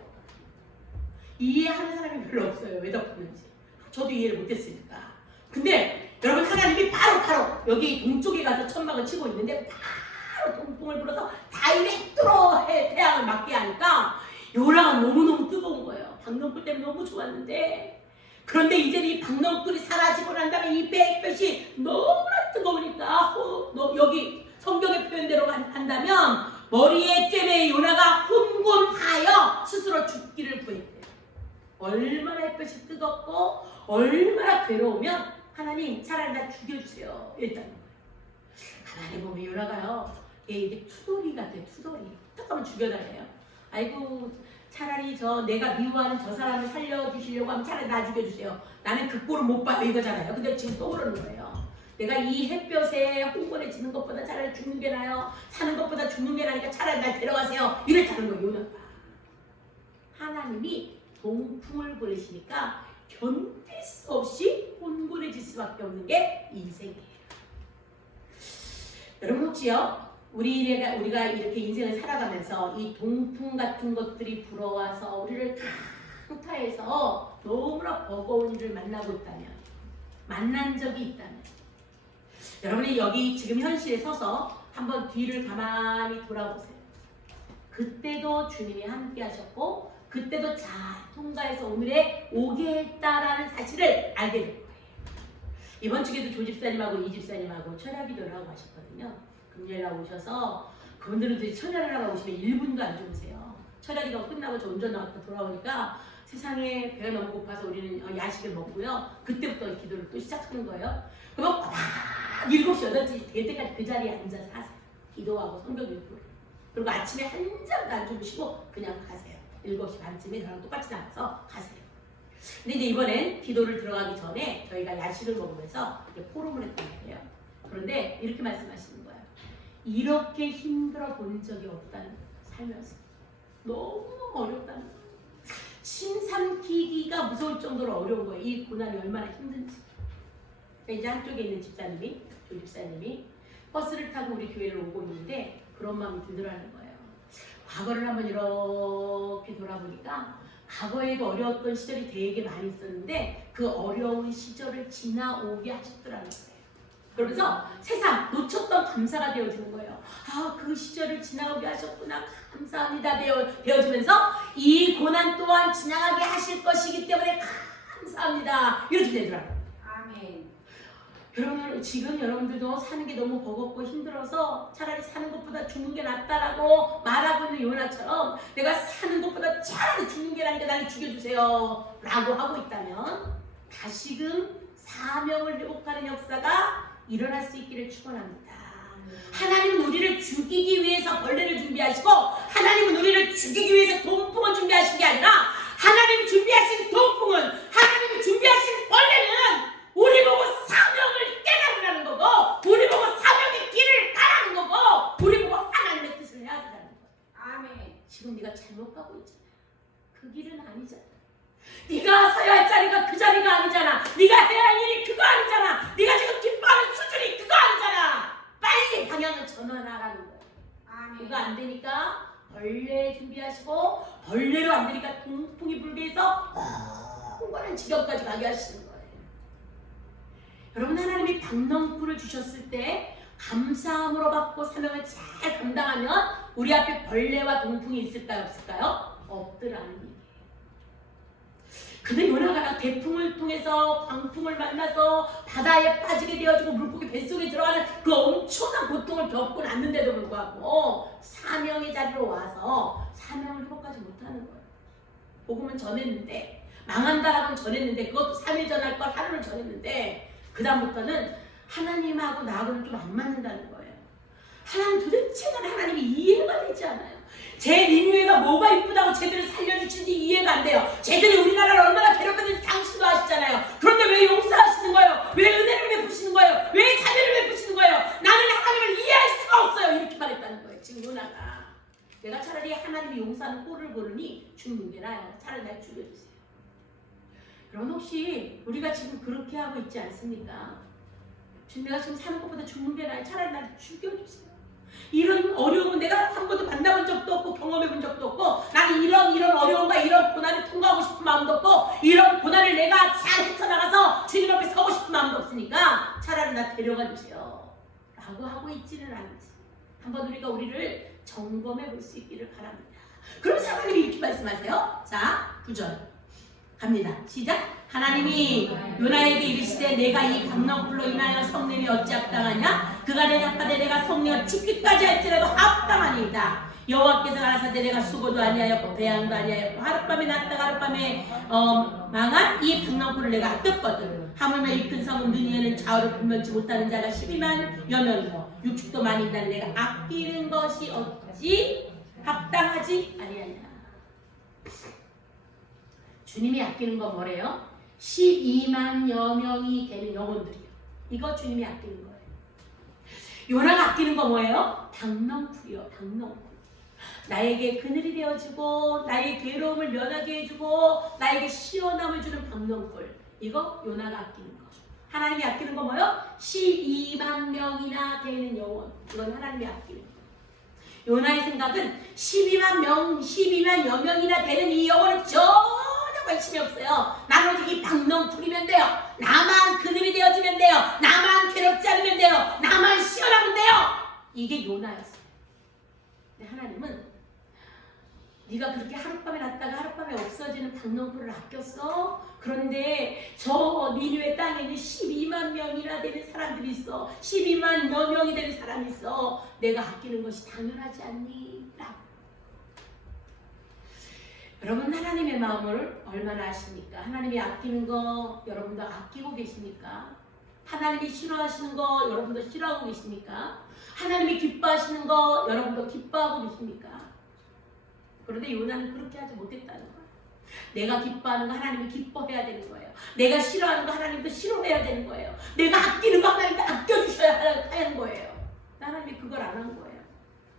이해하는 사람이 별로 없어요. 왜 덮었는지. 저도 이해를 못했으니까. 근데 여러분 하나님이 바로 여기 동쪽에 가서 천막을 치고 있는데 바로 동풍을 불어서 다이렉트로 태양을 맞게 하니까 요나가 너무너무 뜨거운 거예요. 박농불 때문에 너무 좋았는데 그런데 이제는 이 박농불이 사라지고 난 다음에 이 햇볕이 너무나 뜨거우니까 여기 성경의 표현대로 한다면 머리에 쬐매 요나가 혼곤하여 스스로 죽기를 구했대요. 얼마나 햇볕이 뜨겁고 얼마나 괴로우면 하나님 차라리 나 죽여주세요 이랬다는 거예요. 하나님 보면 요나가요 이게 투덜이 같아요. 투덜이. 어떡하면 죽여달래요. 아이고 차라리 내가 미워하는 저 사람을 살려주시려고 하면 차라리 나 죽여주세요. 나는 그 꼴을 못 봐요 이거잖아요. 근데 지금 또 그러는 거예요. 내가 이 햇볕에 흥건해지는 것보다 차라리 죽는 게 나아요. 사는 것보다 죽는 게 나으니까 차라리 날 데려가세요. 이랬다는 거예요. 요나가. 하나님이 동풍을 보내시니까 견딜 수 없이 혼곤해질 수밖에 없는 게 인생이에요. 여러분 혹시요? 우리가 이렇게 인생을 살아가면서 이 동풍 같은 것들이 불어와서 우리를 강타해서 너무나 버거운 일을 만나고 있다면 만난 적이 있다면 여러분이 여기 지금 현실에 서서 한번 뒤를 가만히 돌아보세요. 그때도 주님이 함께 하셨고 그때도 잘 통과해서 오늘에 오게 했다라는 사실을 알게 될 거예요. 이번 주에도 조 집사님하고 이 집사님하고 철야 기도를 하고 가셨거든요. 금요일날 오셔서 그분들은 도대체 철야를 하러 오시면 1분도 안 주무세요. 철야 기도가 끝나고 저 운전 나왔다 돌아오니까 세상에 배가 너무 고파서 우리는 야식을 먹고요. 그때부터 기도를 또 시작하는 거예요. 그럼 막 7시, 8시 될 때까지 그 자리에 앉아서 하세요. 기도하고 성경 읽고. 그리고 아침에 한 잠도 안 주무시고 그냥 가세요. 7시 반쯤에 저랑 똑같이 나가서 가세요. 근데 이제 이번엔 기도를 들어가기 전에 저희가 야식을 먹으면서 포럼을 했단 말이에요. 그런데 이렇게 말씀하시는 거예요. 이렇게 힘들어 본 적이 없다는 거예요. 살면서. 너무 어렵다는 거예요. 침 삼키기가 무서울 정도로 어려운 거예요. 이 고난이 얼마나 힘든지. 이제 한쪽에 있는 집사님이, 조 집사님이 버스를 타고 우리 교회를 오고 있는데 그런 마음이 들더라는 거예요. 과거를 한번 이렇게 돌아보니까 과거에도 어려웠던 시절이 되게 많이 있었는데 그 어려운 시절을 지나오게 하셨더라는 거예요. 그러면서 세상 놓쳤던 감사가 되어주는 거예요. 아, 그 시절을 지나오게 하셨구나. 감사합니다. 되어주면서 이 고난 또한 지나가게 하실 것이기 때문에 감사합니다. 이렇게 되더라고요. 아멘. 여러분, 지금 여러분들도 사는 게 너무 버겁고 힘들어서 차라리 사는 것보다 죽는 게 낫다라고 말하고 있는 요나처럼 내가 사는 것보다 차라리 죽는 게 나니까 나를 죽여주세요 라고 하고 있다면 다시금 사명을 회복하는 역사가 일어날 수 있기를 축원합니다. 하나님은 우리를 죽이기 위해서 벌레를 준비하시고 하나님은 우리를 죽이기 위해서 동풍을 준비하신 게 아니라 하나님이 준비하신 동풍은 하나님이 준비하신 벌레는 우리 보고 사명을 깨달으라는 거고 우리 보고 사명의 길을 가라는 거고 우리 보고 하나님의 뜻을 해야 된다는 거예요. 아멘. 지금 네가 잘못 가고 있잖아. 그 길은 아니잖아. 네가 서야 할 자리가 그 자리가 아니잖아. 네가 해야 할 일이 그거 아니잖아. 네가 지금 기뻐하는 수준이 그거 아니잖아. 빨리 방향을 전환하라는 거예요. 아멘. 그거 안 되니까 벌레 준비하시고 벌레로 안 되니까 동풍이 불게 해서 흥건한 지경까지 가게 하시는 거예요. 여러분, 하나님이 박넝쿨을 주셨을 때 감사함으로 받고 사명을 잘 감당하면 우리 앞에 벌레와 동풍이 있을까요? 없을까요? 없더라는 얘기예요. 근데 요나가 대풍을 통해서 광풍을 만나서 바다에 빠지게 되어지고 물고기 뱃속에 들어가는 그 엄청난 고통을 겪고 났는데도 불구하고 사명의 자리로 와서 사명을 회복하지 못하는 거예요. 복음은 전했는데 망한다라고는 전했는데 그것도 3일 전할 걸 하루를 전했는데 그 다음부터는 하나님하고 나하고는 좀 안 맞는다는 거예요. 하나님 도대체 하나님이 이해가 되지 않아요. 제 리뉴에가 뭐가 이쁘다고 쟤들을 살려주신지 이해가 안 돼요. 쟤들이 우리나라를 얼마나 괴롭혔는지 당신도 아시잖아요. 그런데 왜 용서하시는 거예요? 왜 은혜를 베푸시는 거예요? 왜 자비를 베푸시는 거예요? 나는 하나님을 이해할 수가 없어요. 이렇게 말했다는 거예요. 지금 요나가. 내가 차라리 하나님이 용서하는 꼴을 보느니 죽는 게 나아요. 차라리 날 죽여주세요. 여러분, 혹시 우리가 지금 그렇게 하고 있지 않습니까? 지금 내가 지금 사는 것보다 죽는 게 나아요. 차라리 날 죽여주세요. 이런 어려움은 내가 한 번도 만나본 적도 없고 경험해 본 적도 없고 나는 이런 어려움과 이런 고난을 통과하고 싶은 마음도 없고 이런 고난을 내가 잘 헤쳐나가서 주님 앞에 서고 싶은 마음도 없으니까 차라리 나 데려가 주세요 라고 하고 있지는 않지. 한번 우리를 점검해 볼 수 있기를 바랍니다. 그러면서 하나님이 이렇게 말씀하세요. 자, 9절 갑니다. 시작. 하나님이 요나에게 이르시되 내가 이 박넝쿨로 인하여 성냄이 어찌 합당하냐? 그가 대답하되 내가 성내어 죽기까지 할지라도 합당하니이다. 여호와께서 가라사대 내가 수고도 아니하였고 배양도 아니하였고 하룻밤에 났다가 하룻밤에 망한 이 박넝쿨을 내가 아꼈거든. 하물며 이 큰 성은 능히에는 좌우를 분별치 못하는 자가 12만 여명이고 육축도 많이 있다는 내가 아끼는 것이 어찌 합당하지 아니하냐. 주님이 아끼는 건 뭐래요? 12만여 명이 되는 영혼들이요. 이거 주님이 아끼는 거예요. 요나가 아끼는 거 뭐예요? 박넝쿨이요. 박넝쿨. 나에게 그늘이 되어주고 나의 괴로움을 면하게 해주고 나에게 시원함을 주는 박넝쿨. 이거 요나가 아끼는 거죠. 하나님이 아끼는 거 뭐예요? 12만 명이나 되는 영혼. 이건 하나님이 아끼는 거예요. 요나의 생각은 12만여 명이나 되는 이 영혼을 관심이 없어요. 나는 오직 이 박넝쿨이면 돼요. 나만 그늘이 되어주면 돼요. 나만 괴롭지 않으면 돼요. 나만 시원하면 돼요. 이게 요나였어요. 근데 하나님은 네가 그렇게 하룻밤에 났다가 하룻밤에 없어지는 박농쿨을 아꼈어? 그런데 저 니느웨 땅에는 12만 명이나 되는 사람들이 있어. 12만 여 명이 되는 사람이 있어. 내가 아끼는 것이 당연하지 않니? 라고. 여러분 하나님의 마음을 얼마나 아십니까? 하나님이 아끼는 거 여러분도 아끼고 계십니까? 하나님이 싫어하시는 거 여러분도 싫어하고 계십니까? 하나님이 기뻐하시는 거 여러분도 기뻐하고 계십니까? 그런데 요나는 그렇게 하지 못했다는 거예요. 내가 기뻐하는 거 하나님이 기뻐해야 되는 거예요. 내가 싫어하는 거 하나님도 싫어해야 되는 거예요. 내가 아끼는 거 하나님도 아껴주셔야 하는 거예요. 하나님이 그걸 안 한 거예요.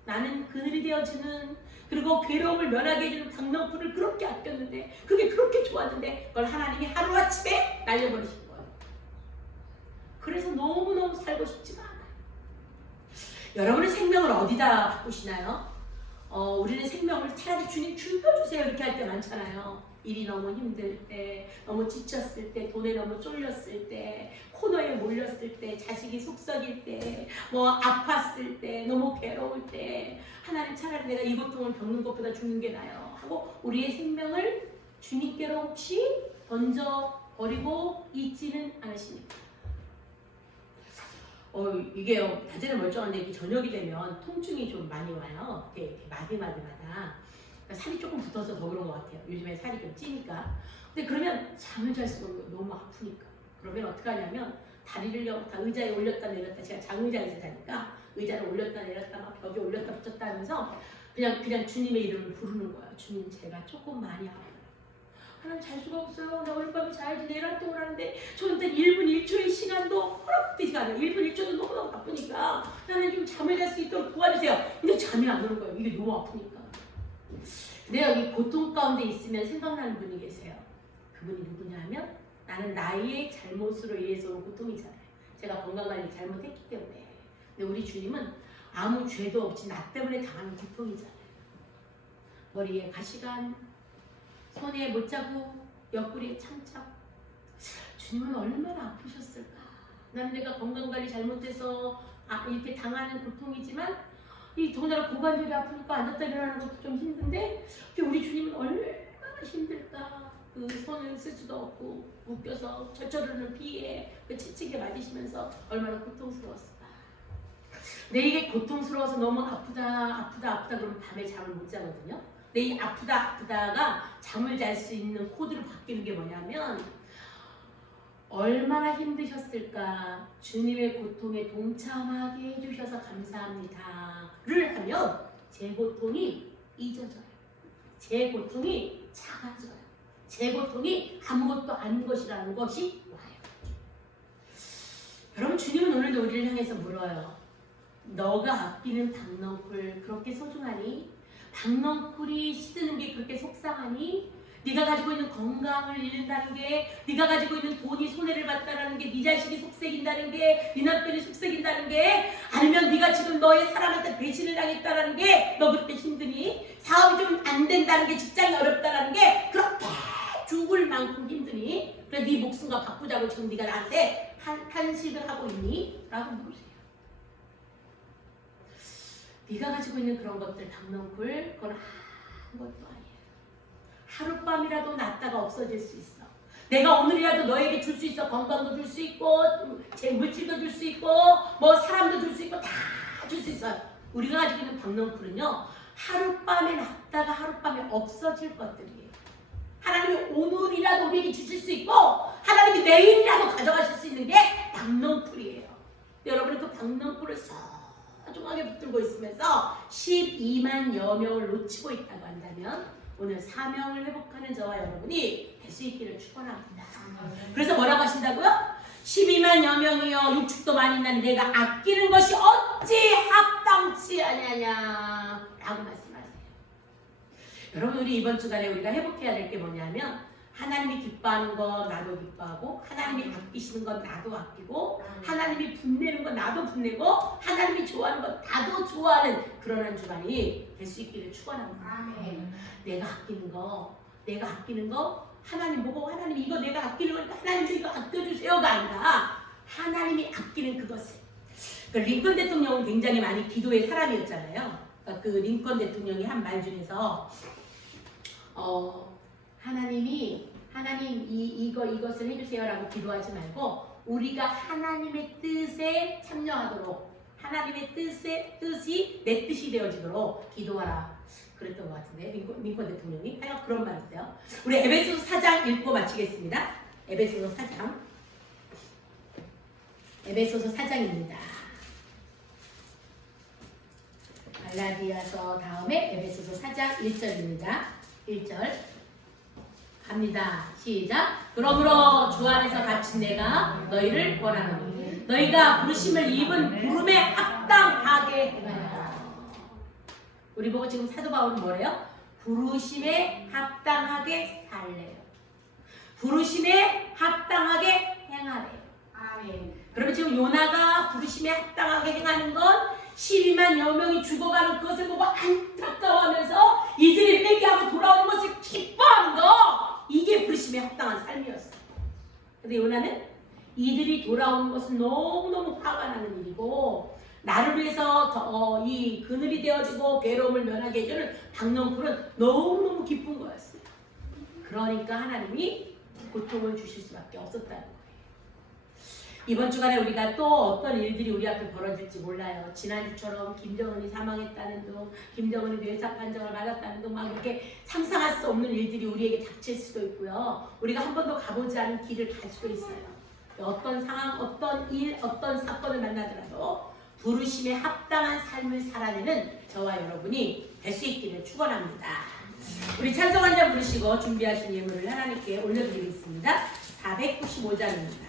나는 그늘이 되어주는 그리고 괴로움을 면하게 해주는 박농쿨을 그렇게 아꼈는데 그게 그렇게 좋았는데 그걸 하나님이 하루아침에 날려버리신 거예요. 그래서 너무너무 살고 싶지가 않아요. 여러분의 생명을 어디다 바꾸시나요? 우리는 생명을 차라리 주님 죽여주세요 이렇게 할 때 많잖아요. 일이 너무 힘들 때, 너무 지쳤을 때, 돈에 너무 쫄렸을 때, 코너에 몰렸을 때, 자식이 속썩일 때, 뭐 아팠을 때, 너무 괴로울 때 하나님 차라리 내가 이 고통을 겪는 것보다 죽는 게 나아요 하고 우리의 생명을 주님께로 혹시 던져버리고 있지는 않으십니까? 이게요, 낮에는 멀쩡한데 이게 저녁이 되면 통증이 좀 많이 와요. 이렇게 마디마디마다. 그러니까 살이 조금 붙어서 더 그런 것 같아요. 요즘에 살이 좀 찌니까. 근데 그러면 잠을 잘 수가 없는 거예요. 너무 아프니까. 그러면 어떻게 하냐면 다리를 다 의자에 올렸다 내렸다. 제가 장의자에서 자니까 의자를 올렸다 내렸다 막 벽에 올렸다 붙였다 하면서 그냥 주님의 이름을 부르는 거예요. 주님 제가 조금 많이 아파요. 하나님 잘 수가 없어요. 나 오늘 밤에 자야지 내일 활동을 하는데 저는 1분 1초의 시간도 허락되지가 않아요. 1분 1초도 너무너무 바쁘니까 나는 좀 잠을 잘 수 있도록 도와주세요. 근데 잠이 안 오는 거예요. 이게 너무 아프니까. 내가 여기 고통 가운데 있으면 생각나는 분이 계세요. 그분이 누구냐 하면 나는 나의 잘못으로 인해서 온 고통이잖아요. 제가 건강관리 잘못했기 때문에. 근데 우리 주님은 아무 죄도 없이 나 때문에 당하는 고통이잖아요. 머리에 가시관, 손에 못자국, 옆구리에 참착. 주님은 얼마나 아프셨을까? 나는 내가 건강관리 잘못해서 이렇게 당하는 고통이지만 이 더군다나 고관절이 아프니까 앉았다 일어나는 것도 좀 힘든데 우리 주님은 얼마나 힘들까? 그 손을 쓸 수도 없고 묶여서 절절하는 비에 그 채찍에 맞으시면서 얼마나 고통스러웠을까? 내게 고통스러워서 너무 아프다 그러면 밤에 잠을 못 자거든요. 근데 이 아프다가 잠을 잘 수 있는 코드로 바뀌는 게 뭐냐면 얼마나 힘드셨을까? 주님의 고통에 동참하게 해주셔서 감사합니다를 하면 제 고통이 잊어져요. 제 고통이 작아져요. 제 고통이 아무것도 아닌 것이라는 것이 와요. 여러분 주님은 오늘도 우리를 향해서 물어요. 너가 아끼는 박농쿨 그렇게 소중하니? 박농쿨이 시드는 게 그렇게 속상하니? 네가 가지고 있는 건강을 잃는다는 게, 네가 가지고 있는 돈이 손해를 봤다는 게, 네 자식이 속색인다는 게, 네 남편이 속색인다는 게, 아니면 네가 지금 너의 사람한테 배신을 당했다는 게 너 그렇게 힘드니? 사업이 좀 안 된다는 게, 직장이 어렵다는 게 그렇게 죽을 만큼 힘드니? 그래 네 목숨과 바꾸자고 지금 네가 나한테 탄식을 하고 있니? 라고 물으세요. 네가 가지고 있는 그런 것들 박농쿨 그건 아무것도 아니에요. 하룻밤이라도 났다가 없어질 수 있어. 내가 오늘이라도 너에게 줄 수 있어. 건강도 줄 수 있고 제 물질도 줄 수 있고 뭐 사람도 줄 수 있고 다 줄 수 있어요. 우리가 가지고 있는 박농쿨은요 하룻밤에 났다가 하룻밤에 없어질 것들이에요. 하나님이 오늘이라도 우리에게 주실 수 있고 하나님이 내일이라도 가져가실 수 있는 게 박농쿨이에요. 여러분은 그 박농쿨을 소중하게 붙들고 있으면서 12만여 명을 놓치고 있다고 한다면 오늘 사명을 회복하는 저와 여러분이 될 수 있기를 축원합니다. 그래서 뭐라고 하신다고요? 12만여 명이요 육축도 많이 난 내가 아끼는 것이 어찌 합당치 아니하냐 라고 말씀하세요. 여러분 우리 이번 주간에 우리가 회복해야 될 게 뭐냐면 하나님이 기뻐하는 거 나도 기뻐하고 하나님이 아끼시는 건 나도 아끼고 하나님이 분내는 건 나도 분내고 하나님이 좋아하는 건 나도 좋아하는 그런 한 주간이 될 수 있기를 축원합니다. 아멘. 내가 아끼는 거 하나님 보고 하나님 이거 내가 아끼는 거니까 하나님도 이거 아껴주세요가 아니라 하나님이 아끼는 그것을. 그 링컨 대통령은 굉장히 많이 기도의 사람이었잖아요. 그러니까 그 링컨 대통령이 한 말 중에서 하나님 이것을 해주세요라고 기도하지 말고 우리가 하나님의 뜻에 참여하도록 하나님의 뜻이 내 뜻이 되어지도록 기도하라 그랬던 것 같은데 링컨 대통령이 하여간 그런 말 있어요. 우리 에베소서 4장 읽고 마치겠습니다. 에베소서 4장입니다. 갈라디아서 다음에 에베소서 4장 1절입니다. 1절 갑니다. 시작. 그러므로 주 안에서 갇힌 내가 너희를 권하노니 너희가 부르심을 입은 부름에 합당하게 행하라. 우리 보고 지금 사도 바울은 뭐래요? 부르심에 합당하게 살래요. 부르심에 합당하게 행하래요. 아멘. 그러면 지금 요나가 부르심에 합당하게 행하는 건 12만여 명이 죽어가는 그것을 보고 안타까워하면서 이들이 회개하고 돌아오는 것을 기뻐하는 거, 이게 부르심에 합당한 삶이었어. 근데 요나는 이들이 돌아오는 것은 너무너무 화가 나는 일이고 나를 위해서 이 그늘이 되어지고 괴로움을 면하게 해주는 박넝쿨은 너무너무 기쁜 거였어요. 그러니까 하나님이 고통을 주실 수밖에 없었다는 거예요. 이번 주간에 우리가 또 어떤 일들이 우리 앞에 벌어질지 몰라요. 지난주처럼 김정은이 사망했다는 둥, 김정은이 뇌사 판정을 받았다는 둥, 막 이렇게 상상할 수 없는 일들이 우리에게 닥칠 수도 있고요. 우리가 한 번도 가보지 않은 길을 갈 수도 있어요. 어떤 상황, 어떤 일, 어떤 사건을 만나더라도 부르심에 합당한 삶을 살아내는 저와 여러분이 될 수 있기를 축원합니다. 우리 찬송 한 장 부르시고 준비하신 예물을 하나님께 올려드리겠습니다. 495장입니다.